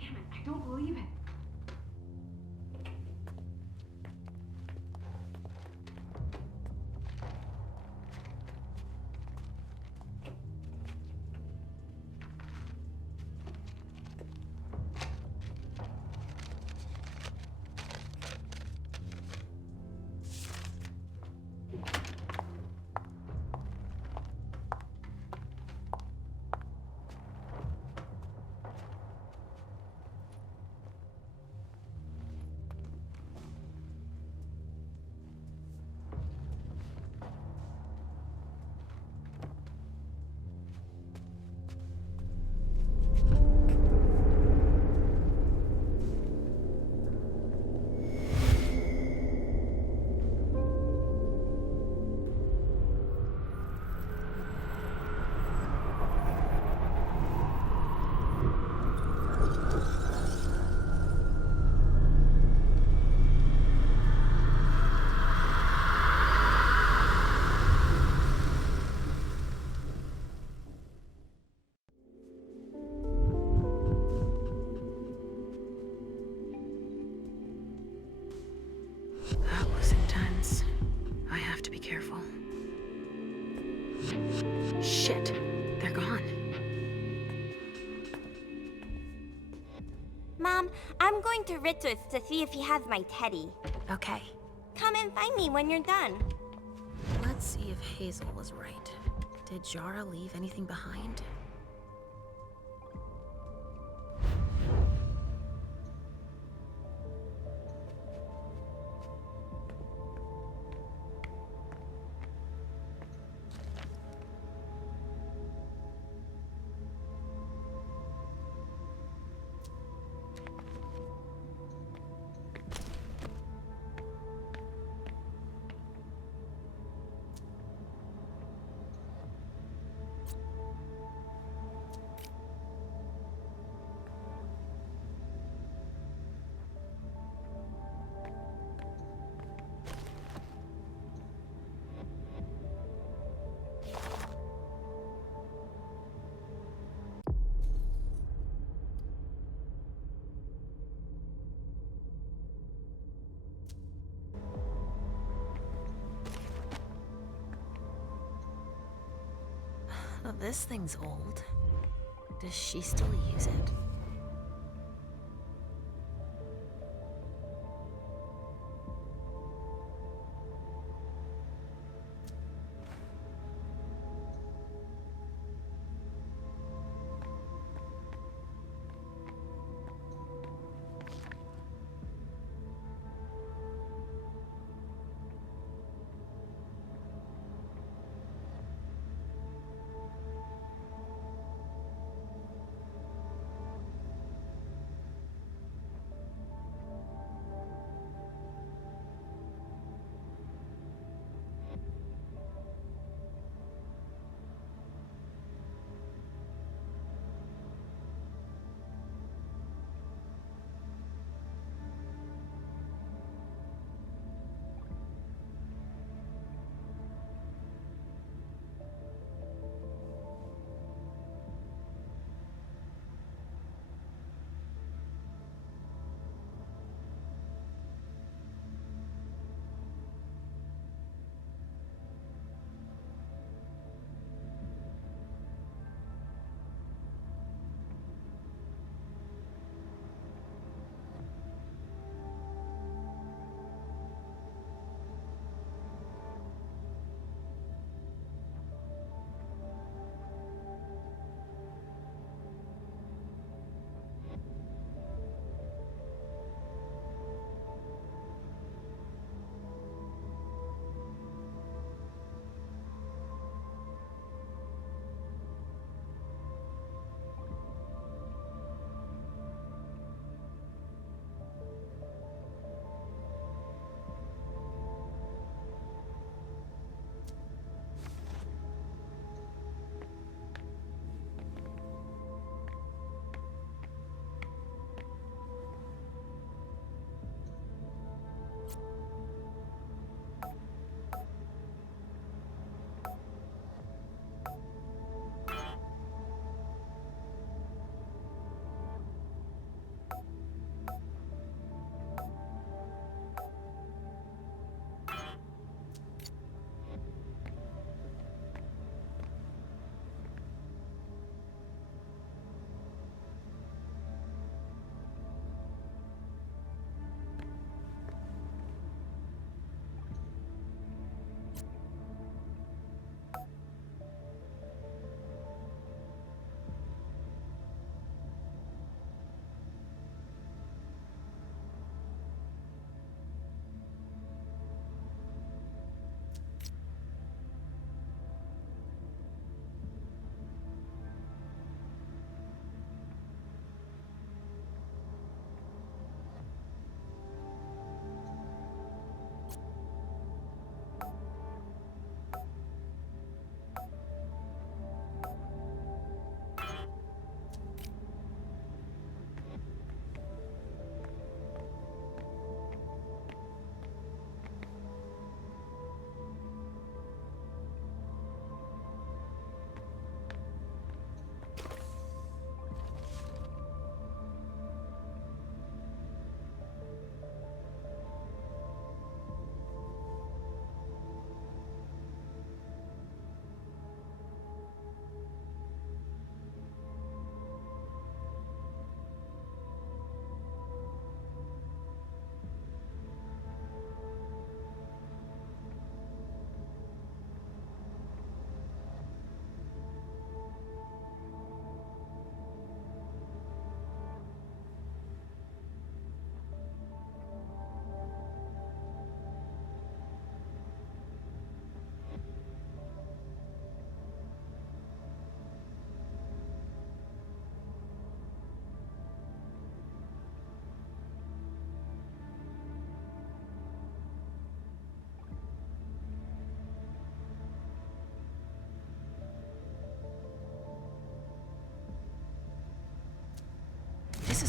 Damn it, I don't believe it. to Richard's to see if he has my teddy. Okay. Come and find me when you're done. Let's see if Hazel was right. Did Jara leave anything behind? Oh, this thing's old. Does she still use it?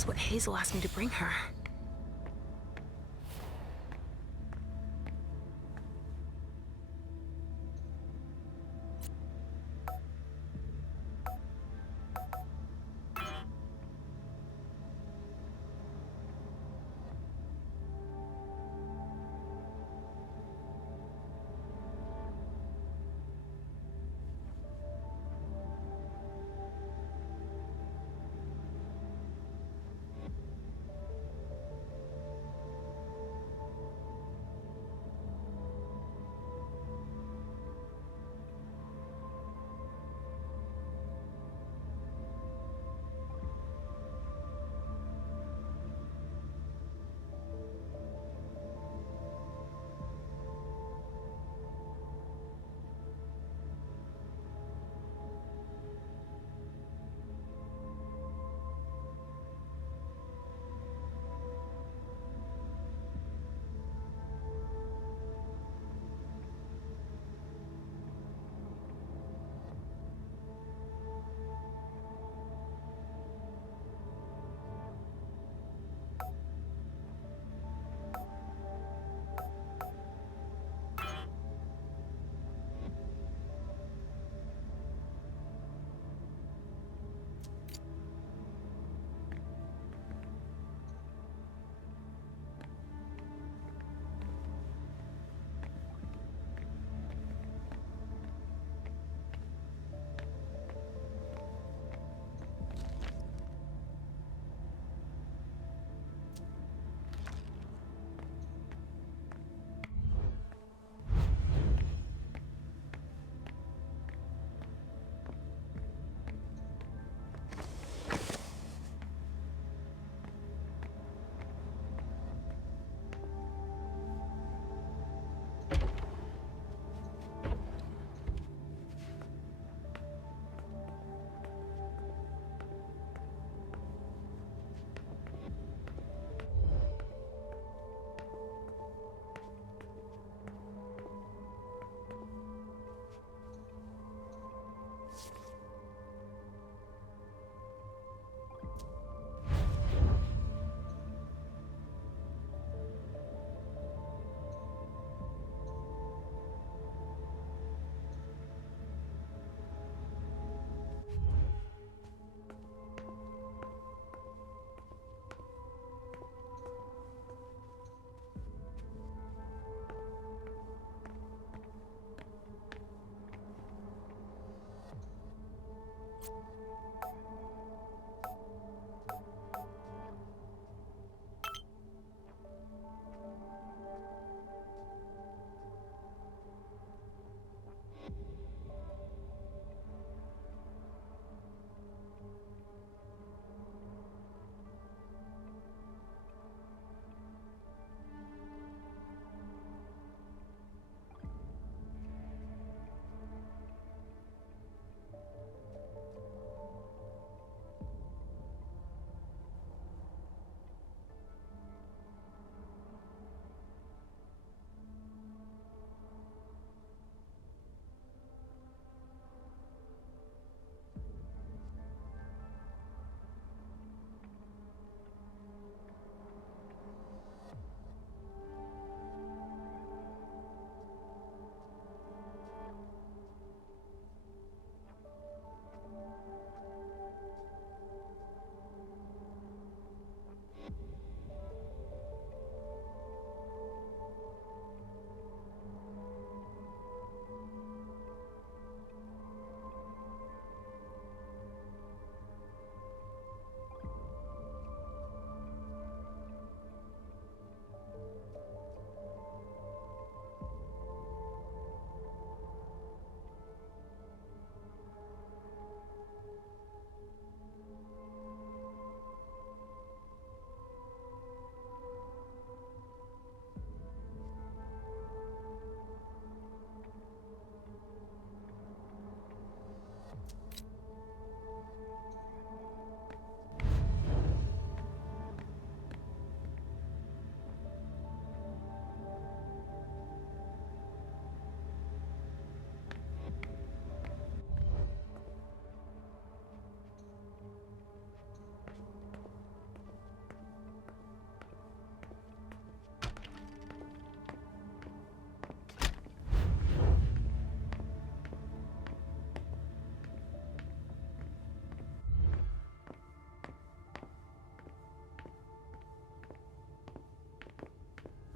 what Hazel asked me to bring her.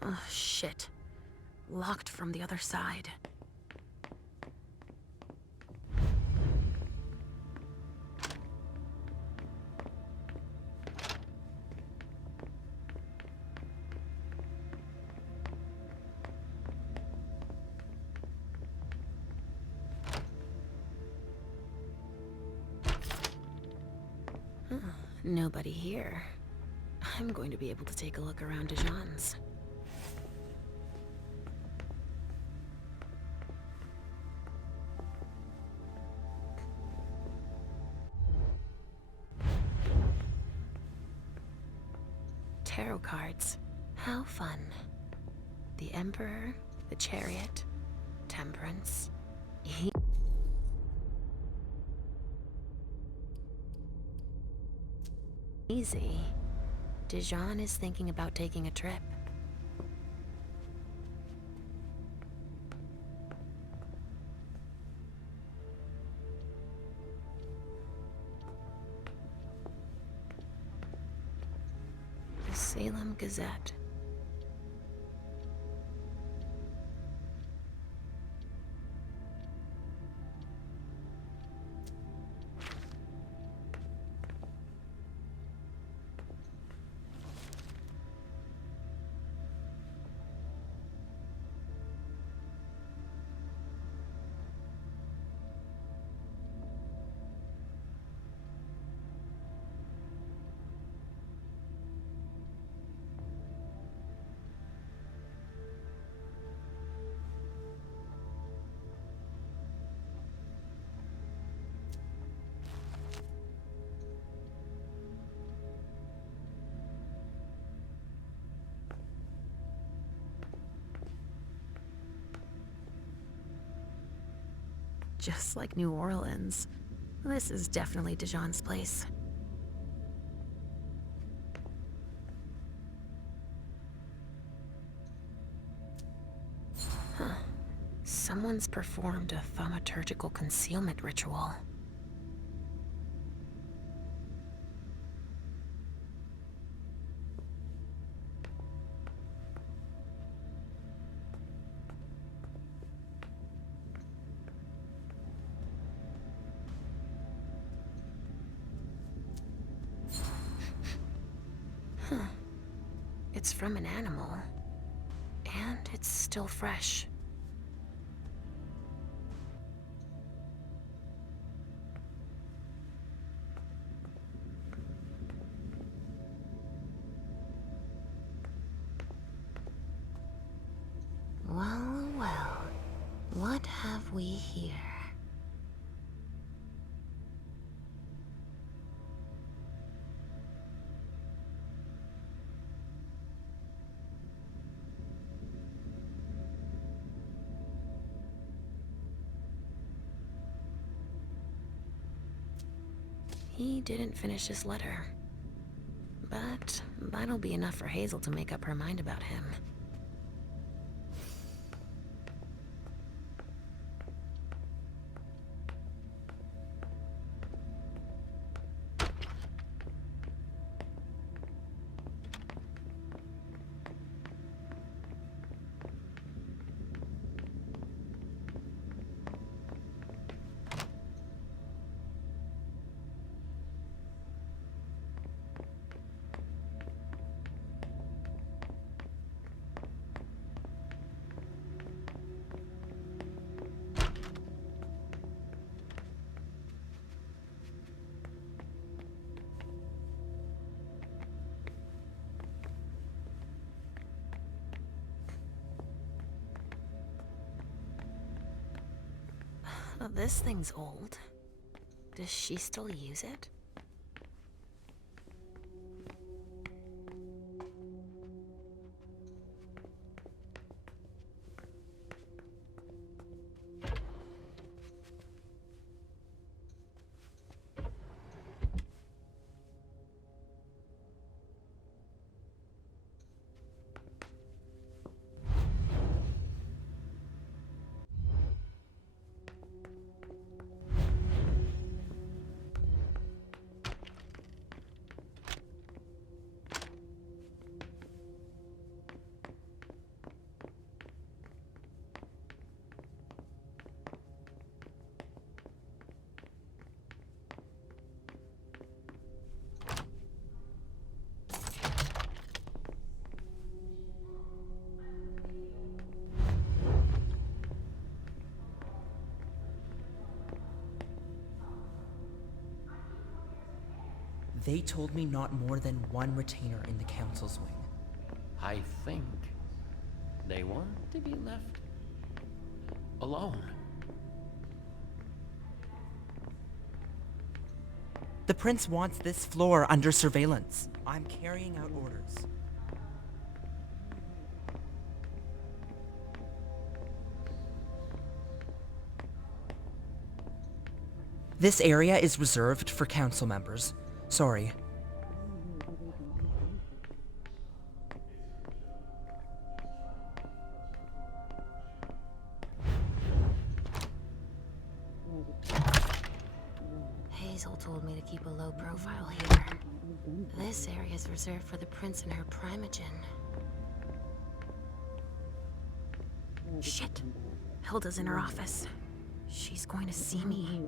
Oh, shit. Locked from the other side. Nobody here. I'm going to be able to take a look around Dijon's. Tarot cards. How fun. The Emperor, the Chariot, Temperance. Easy. Dijon is thinking about taking a trip. The Salem Gazette. Just like New Orleans. This is definitely Dijon's place. Huh. Someone's performed a thaumaturgical concealment ritual. It's from an animal, and it's still fresh. Well, well, what have we here? He didn't finish his letter. But that'll be enough for Hazel to make up her mind about him. Oh, this thing's old. Does she still use it? They told me not more than one retainer in the council's wing. I think they want to be left alone. The prince wants this floor under surveillance. I'm carrying out orders. This area is reserved for council members. Sorry. Hazel told me to keep a low profile here. This area is reserved for the prince and her primogen. Shit! Hilda's in her office. She's going to see me.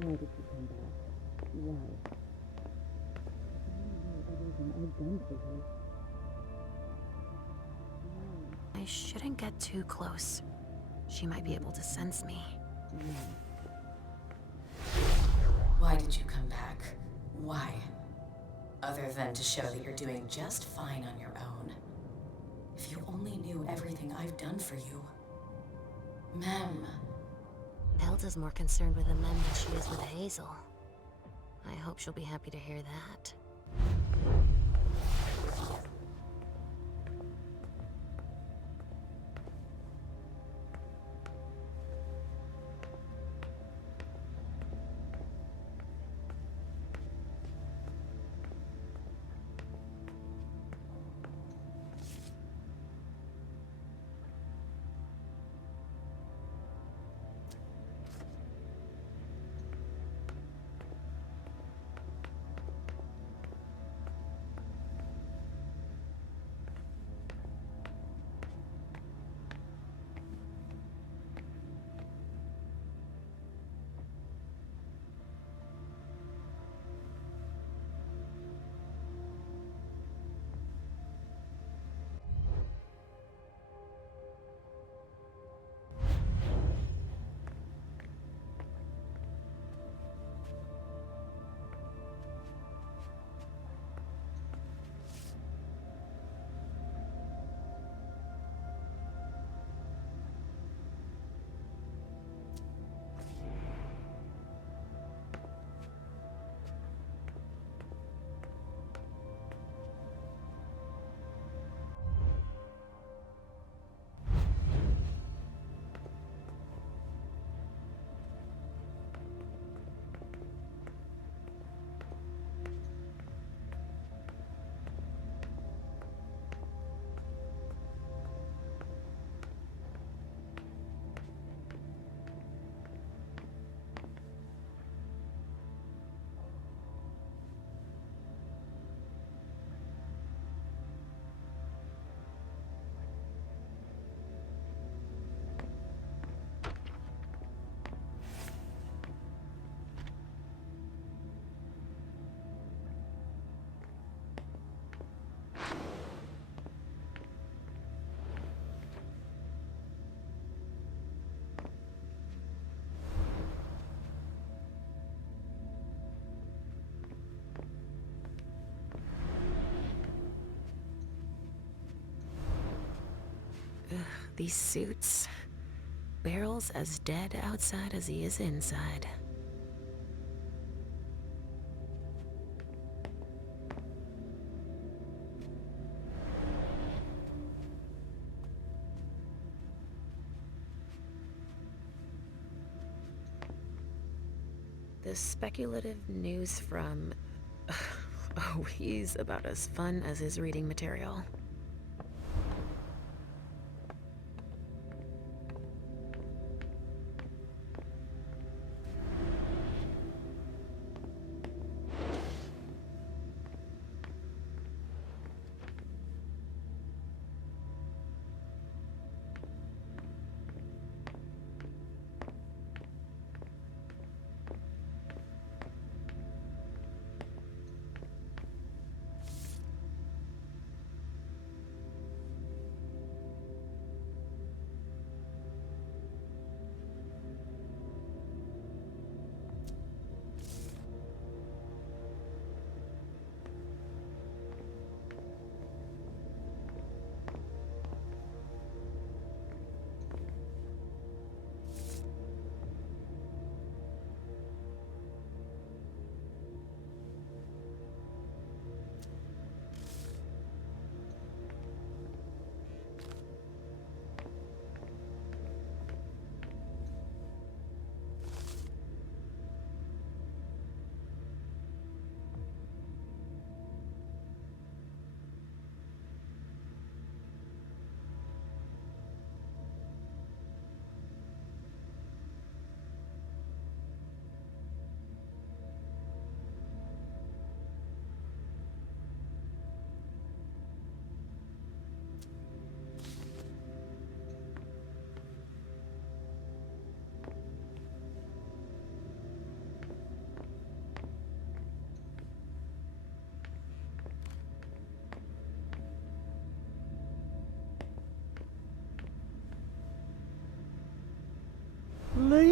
Why did you come back? Why? Everything I've done for you. I shouldn't get too close. She might be able to sense me. Why did you come back? Why? Other than to show that you're doing just fine on your own. If you only knew everything I've done for you. Mem. Hilda's more concerned with the men than she is with Hazel. I hope she'll be happy to hear that. Ugh, these suits. Barrel's as dead outside as he is inside. The speculative news from... Oh, he's about as fun as his reading material.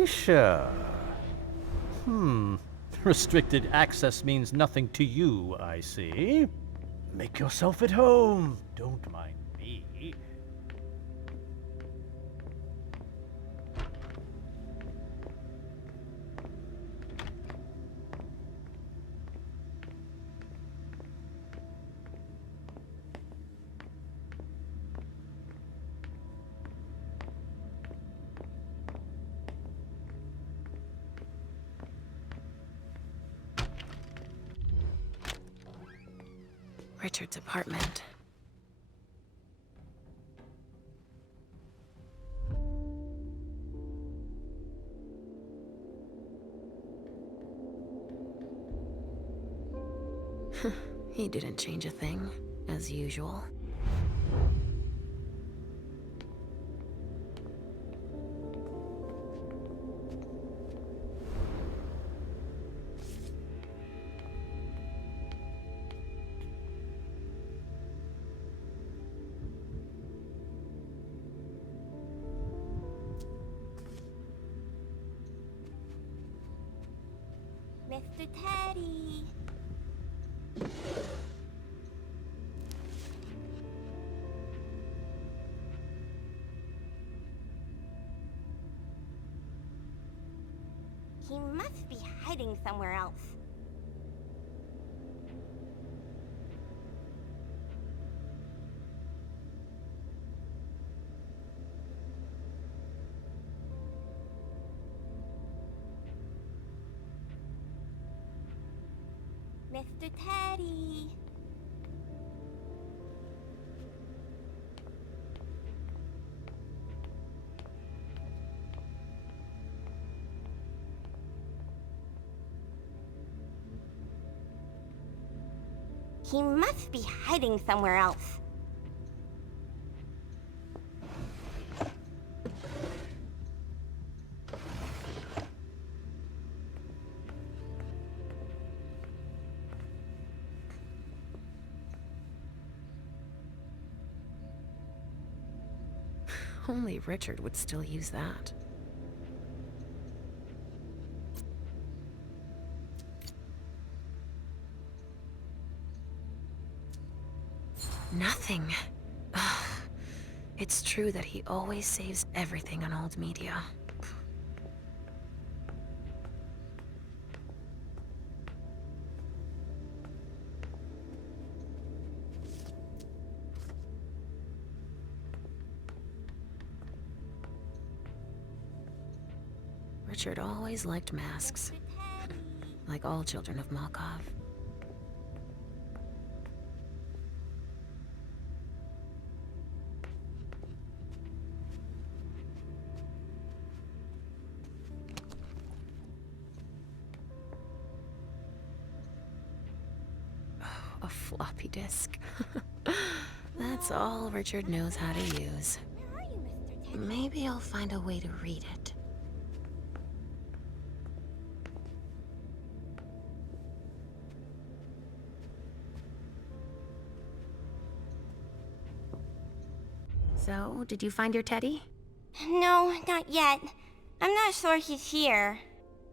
Leisha. Restricted access means nothing to you, I see. Make yourself at home. Don't mind me. Richard's apartment. He didn't change a thing, as usual. Mr. Teddy. He must be hiding somewhere else. Mr. Teddy. He must be hiding somewhere else. Only Richard would still use that. Nothing. Ugh. It's true that he always saves everything on old media. Richard always liked masks, like all children of Malkov. Oh, a floppy disk. That's all Richard knows how to use. Maybe I'll find a way to read it. So, did you find your teddy? No, not yet. I'm not sure he's here.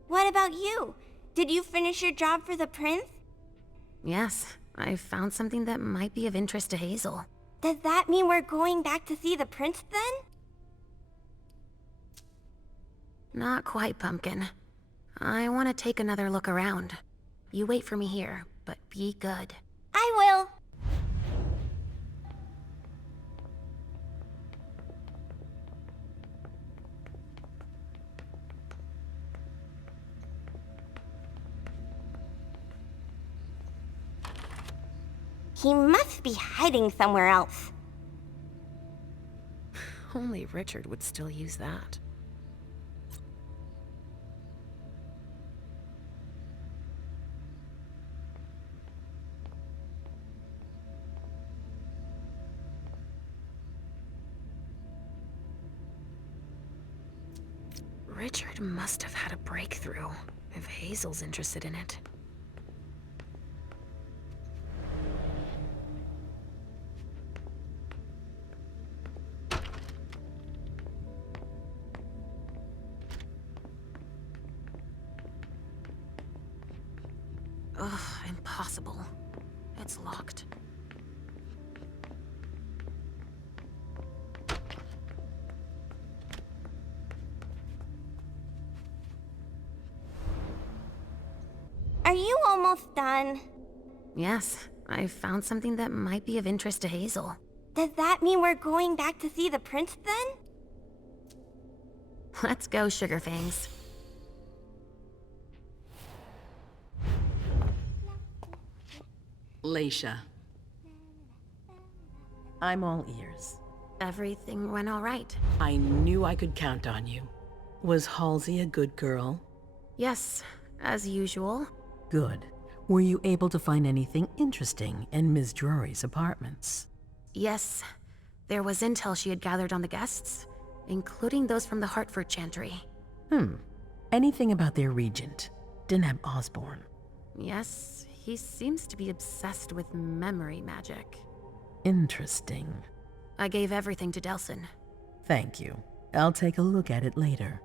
What about you? Did you finish your job for the prince? Yes, I found something that might be of interest to Hazel. Does that mean we're going back to see the prince then? Not quite, Pumpkin. I want to take another look around. You wait for me here, but be good. I will. He must be hiding somewhere else. Only Richard would still use that. Richard must have had a breakthrough, if Hazel's interested in it. Ugh, impossible. It's locked. Are you almost done? Yes, I found something that might be of interest to Hazel. Does that mean we're going back to see the prince then? Let's go, Sugarfangs. Leisha. I'm all ears. Everything went all right. I knew I could count on you. Was Halsey a good girl? Yes, as usual. Good. Were you able to find anything interesting in Ms. Drury's apartments? Yes, there was intel she had gathered on the guests, including those from the Hartford Chantry. Anything about their regent, Deneb Osborne? Yes, he seems to be obsessed with memory magic. Interesting. I gave everything to Delsin. Thank you. I'll take a look at it later.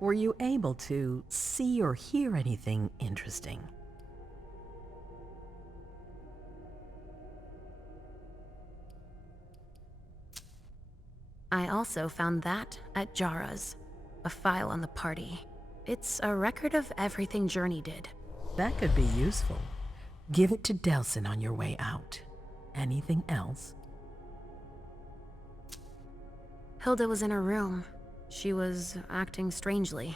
Were you able to see or hear anything interesting? I also found that at Jara's, a file on the party. It's a record of everything Journey did. That could be useful. Give it to Delsin on your way out. Anything else? Hilda was in her room. She was acting strangely.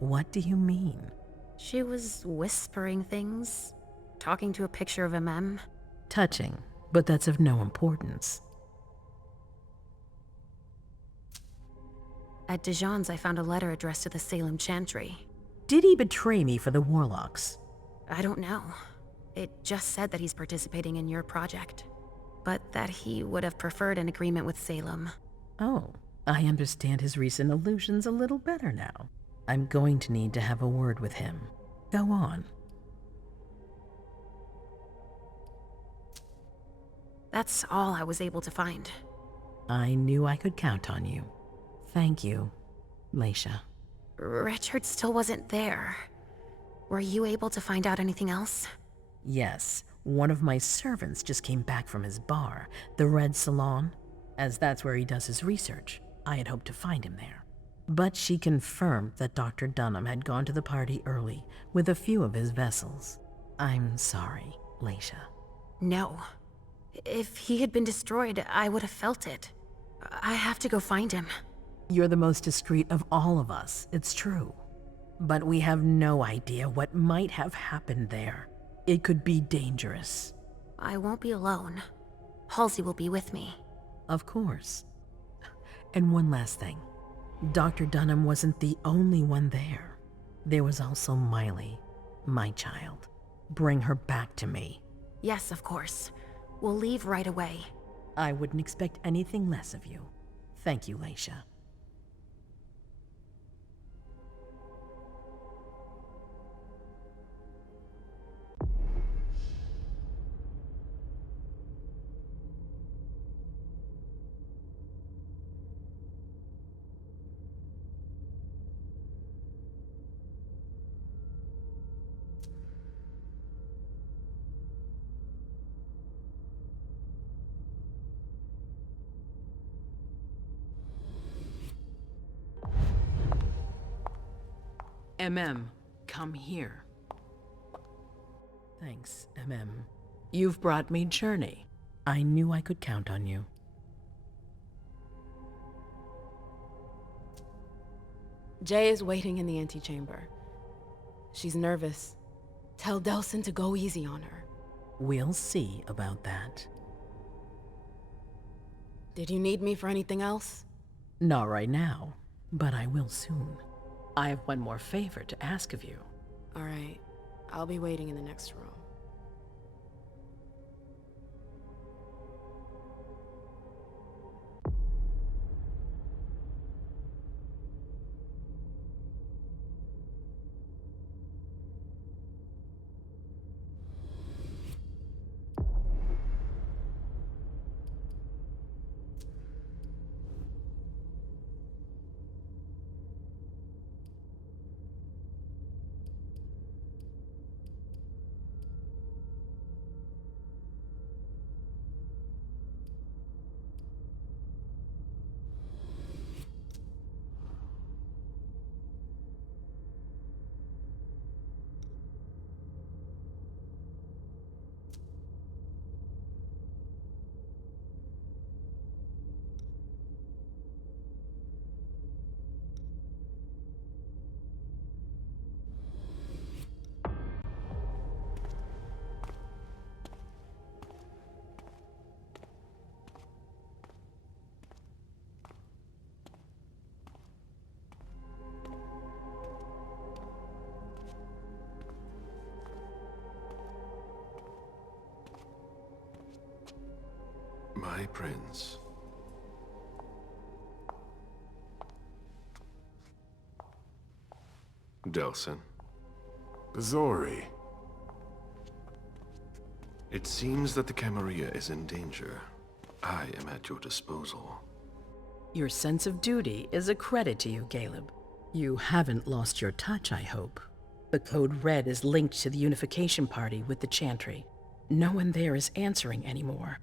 What do you mean? She was whispering things, talking to a picture of MM. Touching, but that's of no importance. At Dijon's, I found a letter addressed to the Salem Chantry. Did he betray me for the Warlocks? I don't know. It just said that he's participating in your project, but that he would have preferred an agreement with Salem. Oh, I understand his recent allusions a little better now. I'm going to need to have a word with him. Go on. That's all I was able to find. I knew I could count on you. Thank you, Leisha. Richard still wasn't there. Were you able to find out anything else? Yes, one of my servants just came back from his bar, the Red Salon. As that's where he does his research, I had hoped to find him there. But she confirmed that Dr. Dunham had gone to the party early with a few of his vessels. I'm sorry, Leisha. No. If he had been destroyed, I would have felt it. I have to go find him. You're the most discreet of all of us, it's true. But we have no idea what might have happened there. It could be dangerous. I won't be alone. Halsey will be with me. Of course. And one last thing. Dr. Dunham wasn't the only one there. There was also Miley, my child. Bring her back to me. Yes, of course. We'll leave right away. I wouldn't expect anything less of you. Thank you, Leisha. Come here. Thanks, You've brought me Journey. I knew I could count on you. Jay is waiting in the antechamber. She's nervous. Tell Delsin to go easy on her. We'll see about that. Did you need me for anything else? Not right now, but I will soon. I have one more favor to ask of you. All right. I'll be waiting in the next room. My prince. Delsin. Bazori. It seems that the Camarilla is in danger. I am at your disposal. Your sense of duty is a credit to you, Caleb. You haven't lost your touch, I hope. The Code Red is linked to the Unification Party with the Chantry. No one there is answering anymore.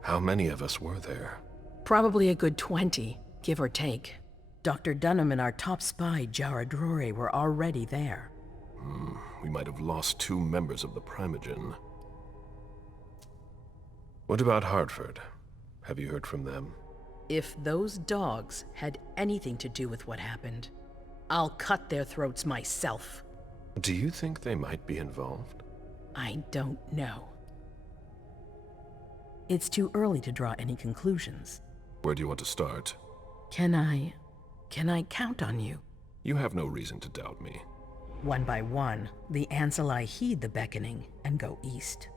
How many of us were there? Probably a good 20, give or take. Dr. Dunham and our top spy, Jara Drore, were already there. We might have lost 2 members of the Primogen. What about Hartford? Have you heard from them? If those dogs had anything to do with what happened, I'll cut their throats myself. Do you think they might be involved? I don't know. It's too early to draw any conclusions. Where do you want to start? Can I count on you? You have no reason to doubt me. One by one, the Ancili heed the beckoning and go east.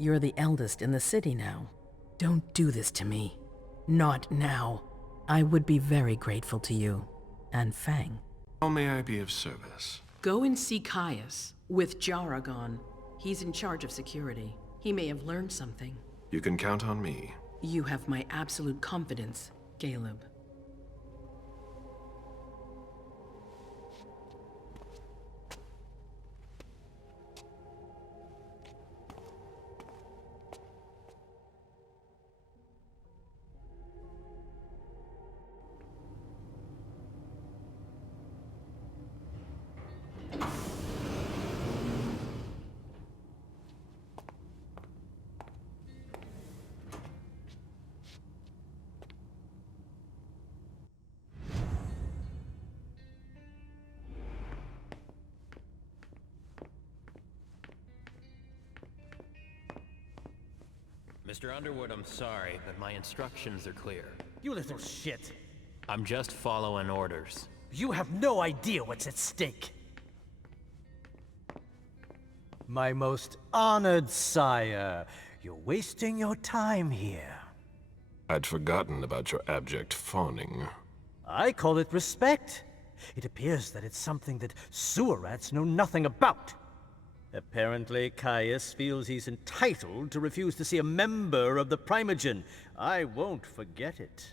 You're the eldest in the city now. Don't do this to me. Not now. I would be very grateful to you. And Fang. How may I be of service? Go and see Caius, with Jaragon. He's in charge of security. He may have learned something. You can count on me. You have my absolute confidence, Caleb. Mr. Underwood, I'm sorry, but my instructions are clear. You little shit. I'm just following orders. You have no idea what's at stake. My most honored sire, you're wasting your time here. I'd forgotten about your abject fawning. I call it respect. It appears that it's something that sewer rats know nothing about. Apparently, Caius feels he's entitled to refuse to see a member of the Primogen. I won't forget it.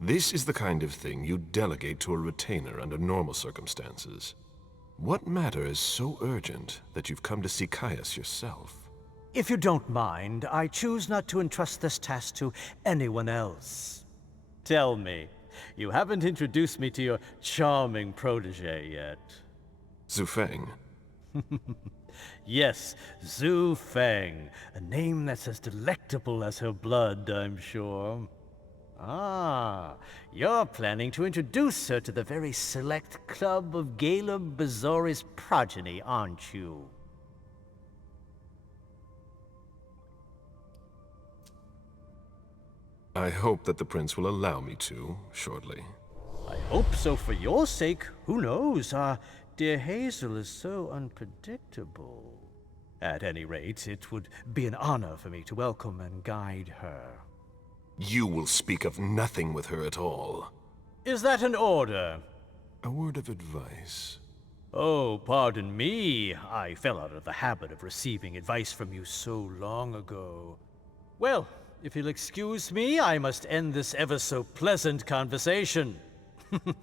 This is the kind of thing you delegate to a retainer under normal circumstances. What matter is so urgent that you've come to see Caius yourself? If you don't mind, I choose not to entrust this task to anyone else. Tell me, you haven't introduced me to your charming protege yet. Zhu Feng. Yes, Zhu Feng. A name that's as delectable as her blood, I'm sure. Ah, you're planning to introduce her to the very select club of Caleb Bazori's progeny, aren't you? I hope that the prince will allow me to, shortly. I hope so for your sake. Who knows? Dear Hazel is so unpredictable. At any rate, it would be an honor for me to welcome and guide her. You will speak of nothing with her at all. Is that an order? A word of advice. Oh, pardon me. I fell out of the habit of receiving advice from you so long ago. Well, if you'll excuse me, I must end this ever so pleasant conversation. I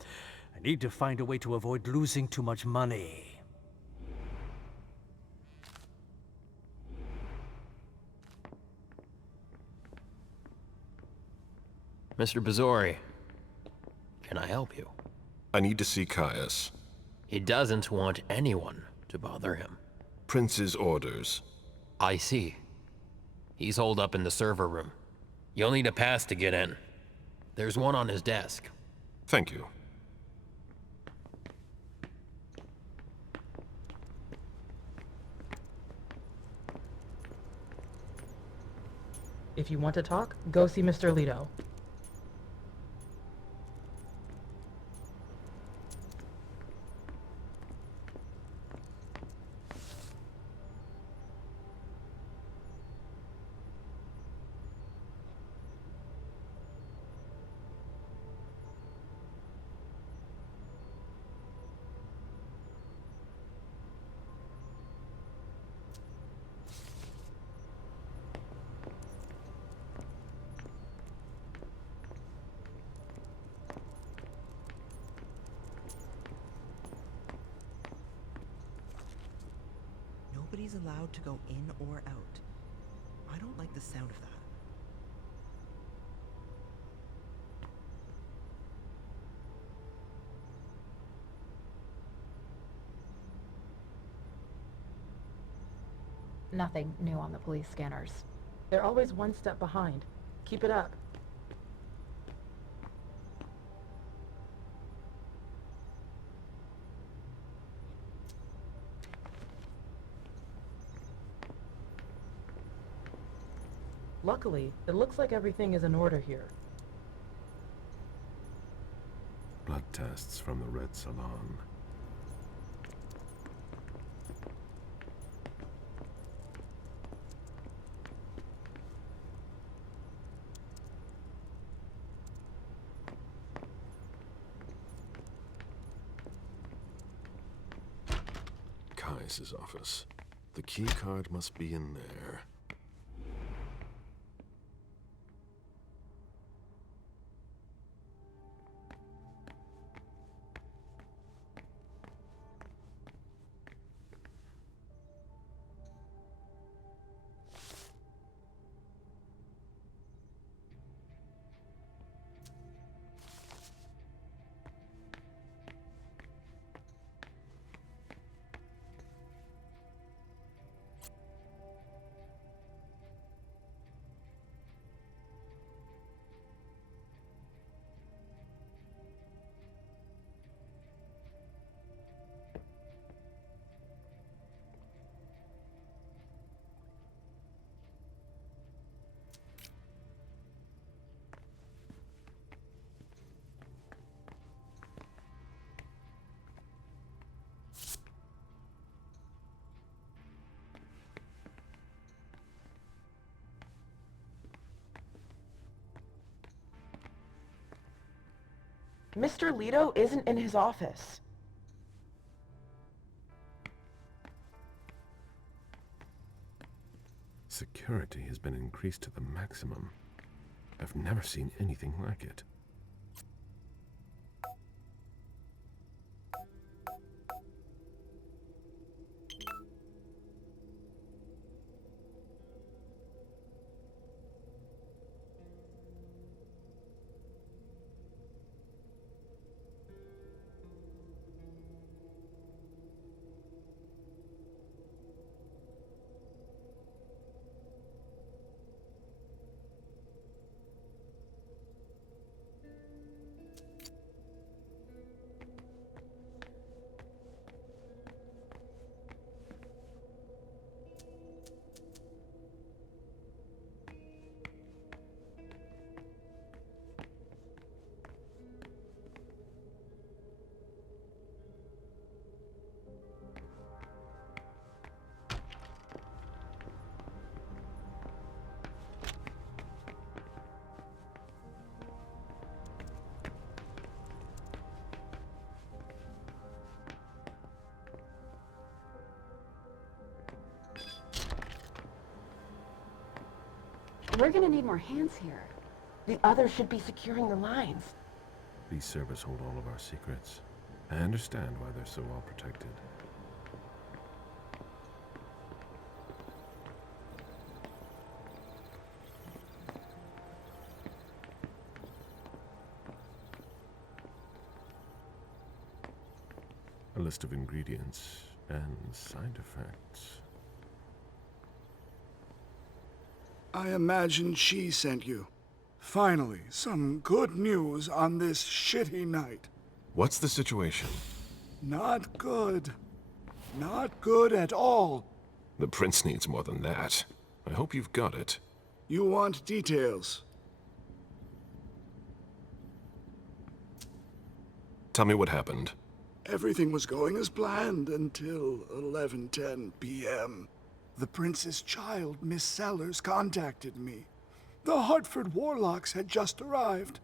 need to find a way to avoid losing too much money. Mr. Bazori, can I help you? I need to see Caius. He doesn't want anyone to bother him. Prince's orders. I see. He's holed up in the server room. You'll need a pass to get in. There's one on his desk. Thank you. If you want to talk, go see Mr. Leto. Nobody's allowed to go in or out. I don't like the sound of that. Nothing new on the police scanners. They're always one step behind. Keep it up. Luckily, it looks like everything is in order here. Blood tests from the Red Salon. Caius's office. The key card must be in there. Mr. Leto isn't in his office. Security has been increased to the maximum. I've never seen anything like it. We're gonna need more hands here. The others should be securing the lines. These servers hold all of our secrets. I understand why they're so well protected. A list of ingredients and side effects. I imagine she sent you. Finally, some good news on this shitty night. What's the situation? Not good. Not good at all. The prince needs more than that. I hope you've got it. You want details? Tell me what happened. Everything was going as planned until 11:10 p.m. The prince's child, Miss Sellers, contacted me. The Hartford Warlocks had just arrived.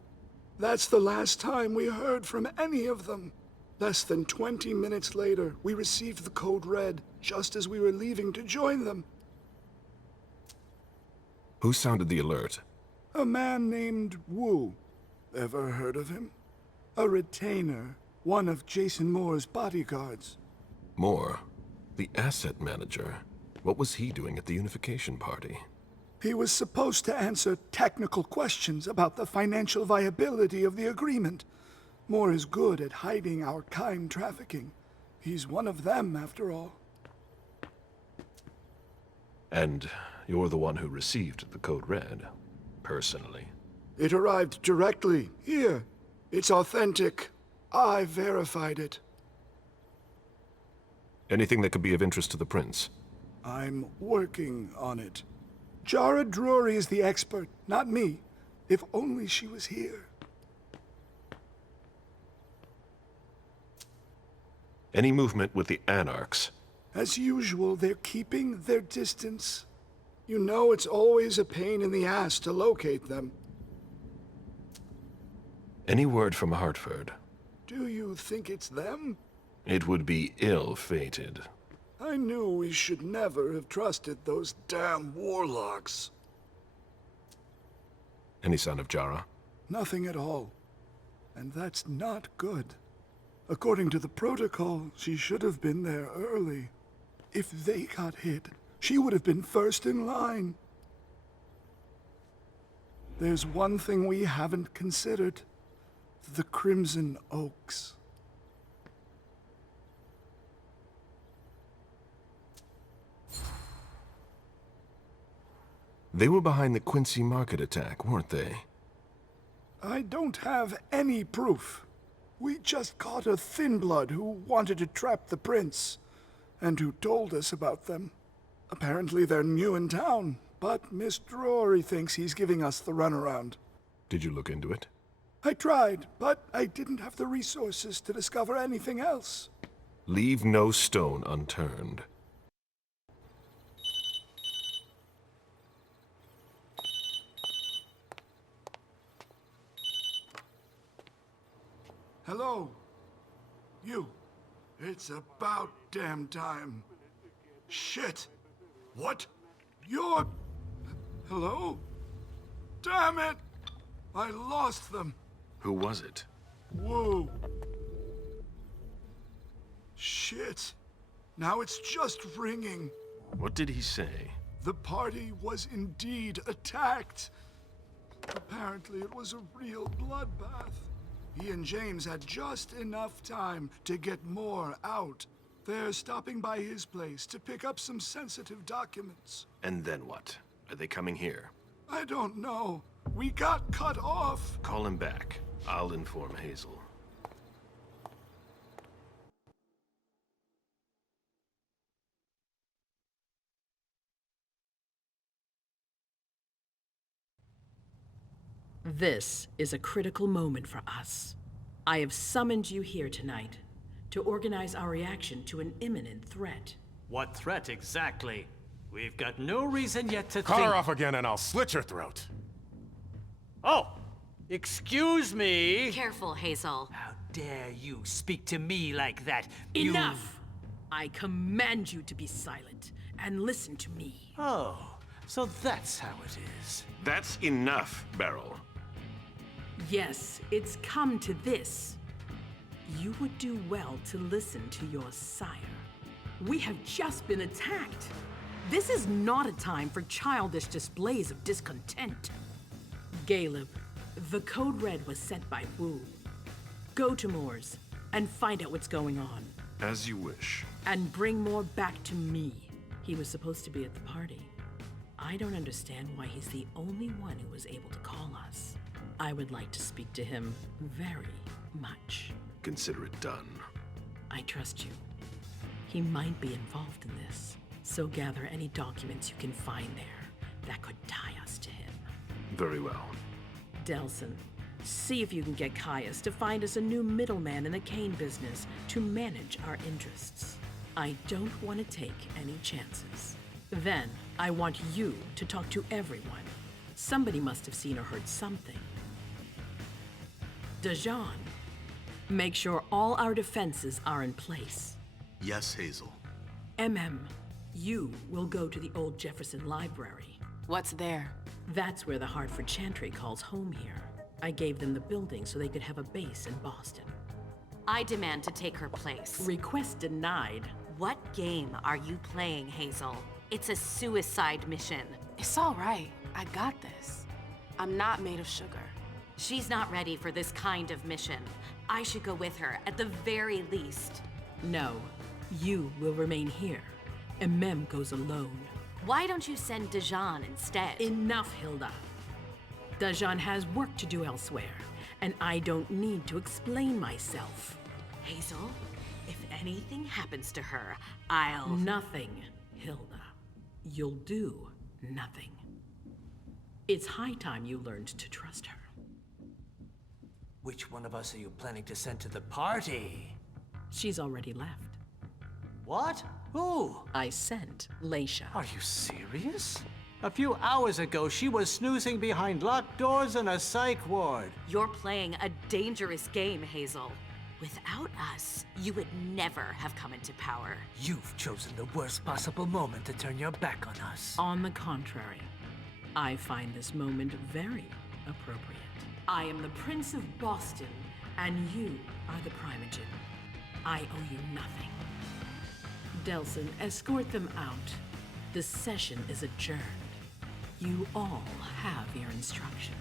That's the last time we heard from any of them. Less than 20 minutes later, we received the code red, just as we were leaving to join them. Who sounded the alert? A man named Wu. Ever heard of him? A retainer, one of Jason Moore's bodyguards. Moore? The asset manager? What was he doing at the unification party? He was supposed to answer technical questions about the financial viability of the agreement. Moore is good at hiding our kind trafficking. He's one of them, after all. And you're the one who received the code red, personally? It arrived directly, here. It's authentic. I verified it. Anything that could be of interest to the prince? I'm working on it. Jara Drury is the expert, not me. If only she was here. Any movement with the Anarchs? As usual, they're keeping their distance. You know it's always a pain in the ass to locate them. Any word from Hartford? Do you think it's them? It would be ill-fated. I knew we should never have trusted those damn warlocks. Any sign of Jara? Nothing at all. And that's not good. According to the protocol, she should have been there early. If they got hit, she would have been first in line. There's one thing we haven't considered. The Crimson Oaks. They were behind the Quincy Market attack, weren't they? I don't have any proof. We just caught a thin blood who wanted to trap the prince, and who told us about them. Apparently they're new in town, but Miss Drury thinks he's giving us the runaround. Did you look into it? I tried, but I didn't have the resources to discover anything else. Leave no stone unturned. Hello? You. It's about damn time. Shit. What? You're... Hello? Damn it! I lost them. Who was it? Whoa. Shit. Now it's just ringing. What did he say? The party was indeed attacked. Apparently it was a real bloodbath. He and James had just enough time to get more out. They're stopping by his place to pick up some sensitive documents. And then what? Are they coming here? I don't know. We got cut off. Call him back. I'll inform Hazel. This is a critical moment for us. I have summoned you here tonight to organize our reaction to an imminent threat. What threat exactly? We've got no reason yet to Cut think... her off again and I'll slit your throat. Oh! Excuse me! Careful, Hazel. How dare you speak to me like that? Enough! I command you to be silent and listen to me. Oh, So that's how it is. That's enough, Beryl. Yes, it's come to this. You would do well to listen to your sire. We have just been attacked. This is not a time for childish displays of discontent. Caleb, the code red was sent by Wu. Go to Moore's and find out what's going on. As you wish. And bring Moore back to me. He was supposed to be at the party. I don't understand why he's the only one who was able to call us. I would like to speak to him very much. Consider it done. I trust you. He might be involved in this, so gather any documents you can find there that could tie us to him. Very well. Delson, see if you can get Caius to find us a new middleman in the cane business to manage our interests. I don't want to take any chances. Then, I want you to talk to everyone. Somebody must have seen or heard something. Dajan, make sure all our defenses are in place. Yes, Hazel. You will go to the old Jefferson Library. What's there? That's where the Hartford Chantry calls home here. I gave them the building so they could have a base in Boston. I demand to take her place. Request denied. What game are you playing, Hazel? It's a suicide mission. It's all right. I got this. I'm not made of sugar. She's not ready for this kind of mission. I should go with her, at the very least. No, you will remain here. Mem goes alone. Why don't you send Dajan instead? Enough, Hilda. Dajan has work to do elsewhere, and I don't need to explain myself. Hazel, if anything happens to her, I'll... Nothing, Hilda. You'll do nothing. It's high time you learned to trust her. Which one of us are you planning to send to the party? She's already left. What? Who? I sent Leisha. Are you serious? A few hours ago, she was snoozing behind locked doors in a psych ward. You're playing a dangerous game, Hazel. Without us, you would never have come into power. You've chosen the worst possible moment to turn your back on us. On the contrary, I find this moment very appropriate. I am the Prince of Boston, and you are the Primogen. I owe you nothing. Delson, escort them out. The session is adjourned. You all have your instructions.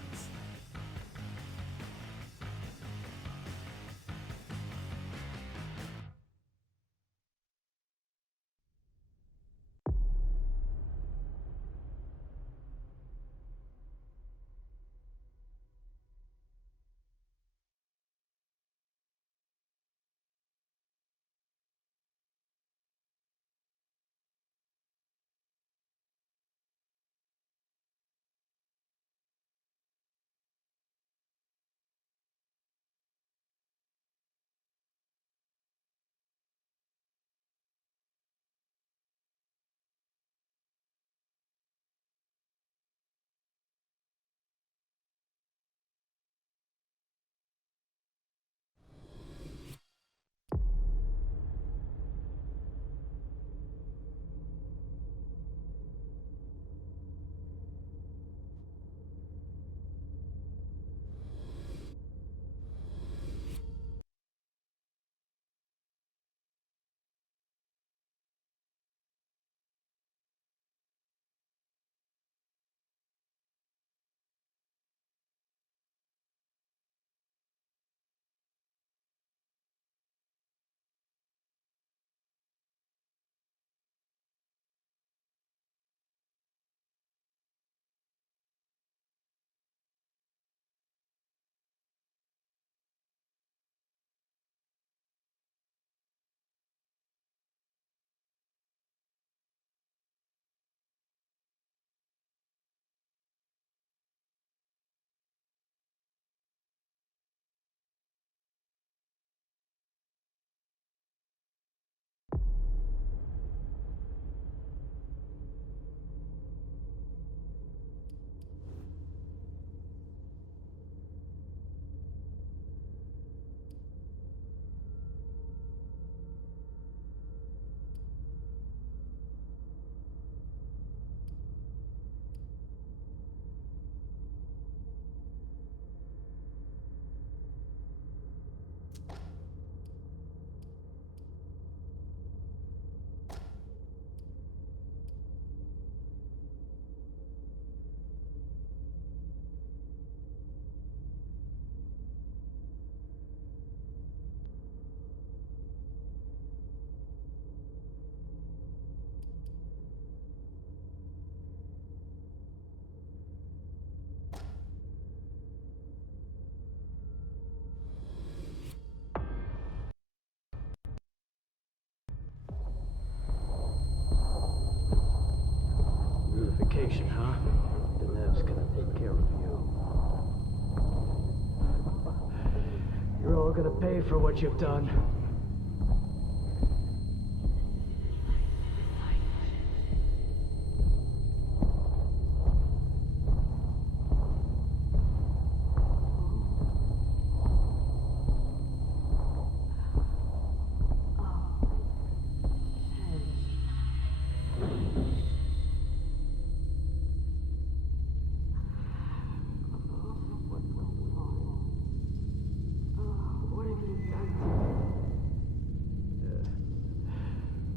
all gonna pay for what you've done.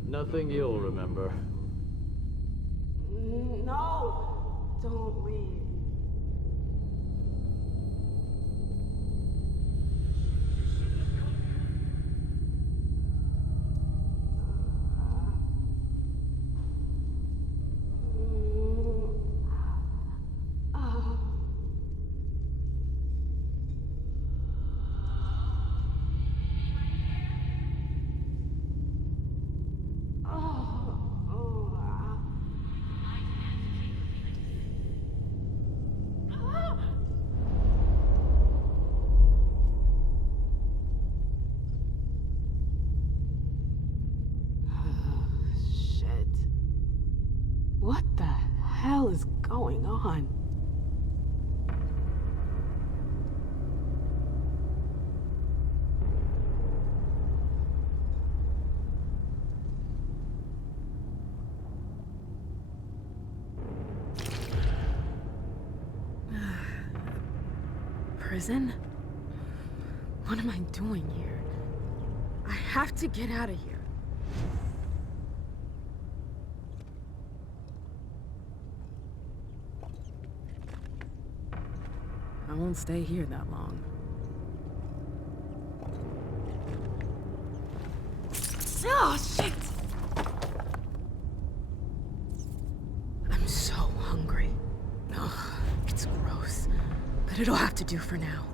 Nothing you'll remember. No! Don't leave. What the hell is going on? Prison? What am I doing here? I have to get out of here. I won't stay here that long. Oh, shit! I'm so hungry. Ugh, it's gross. But it'll have to do for now.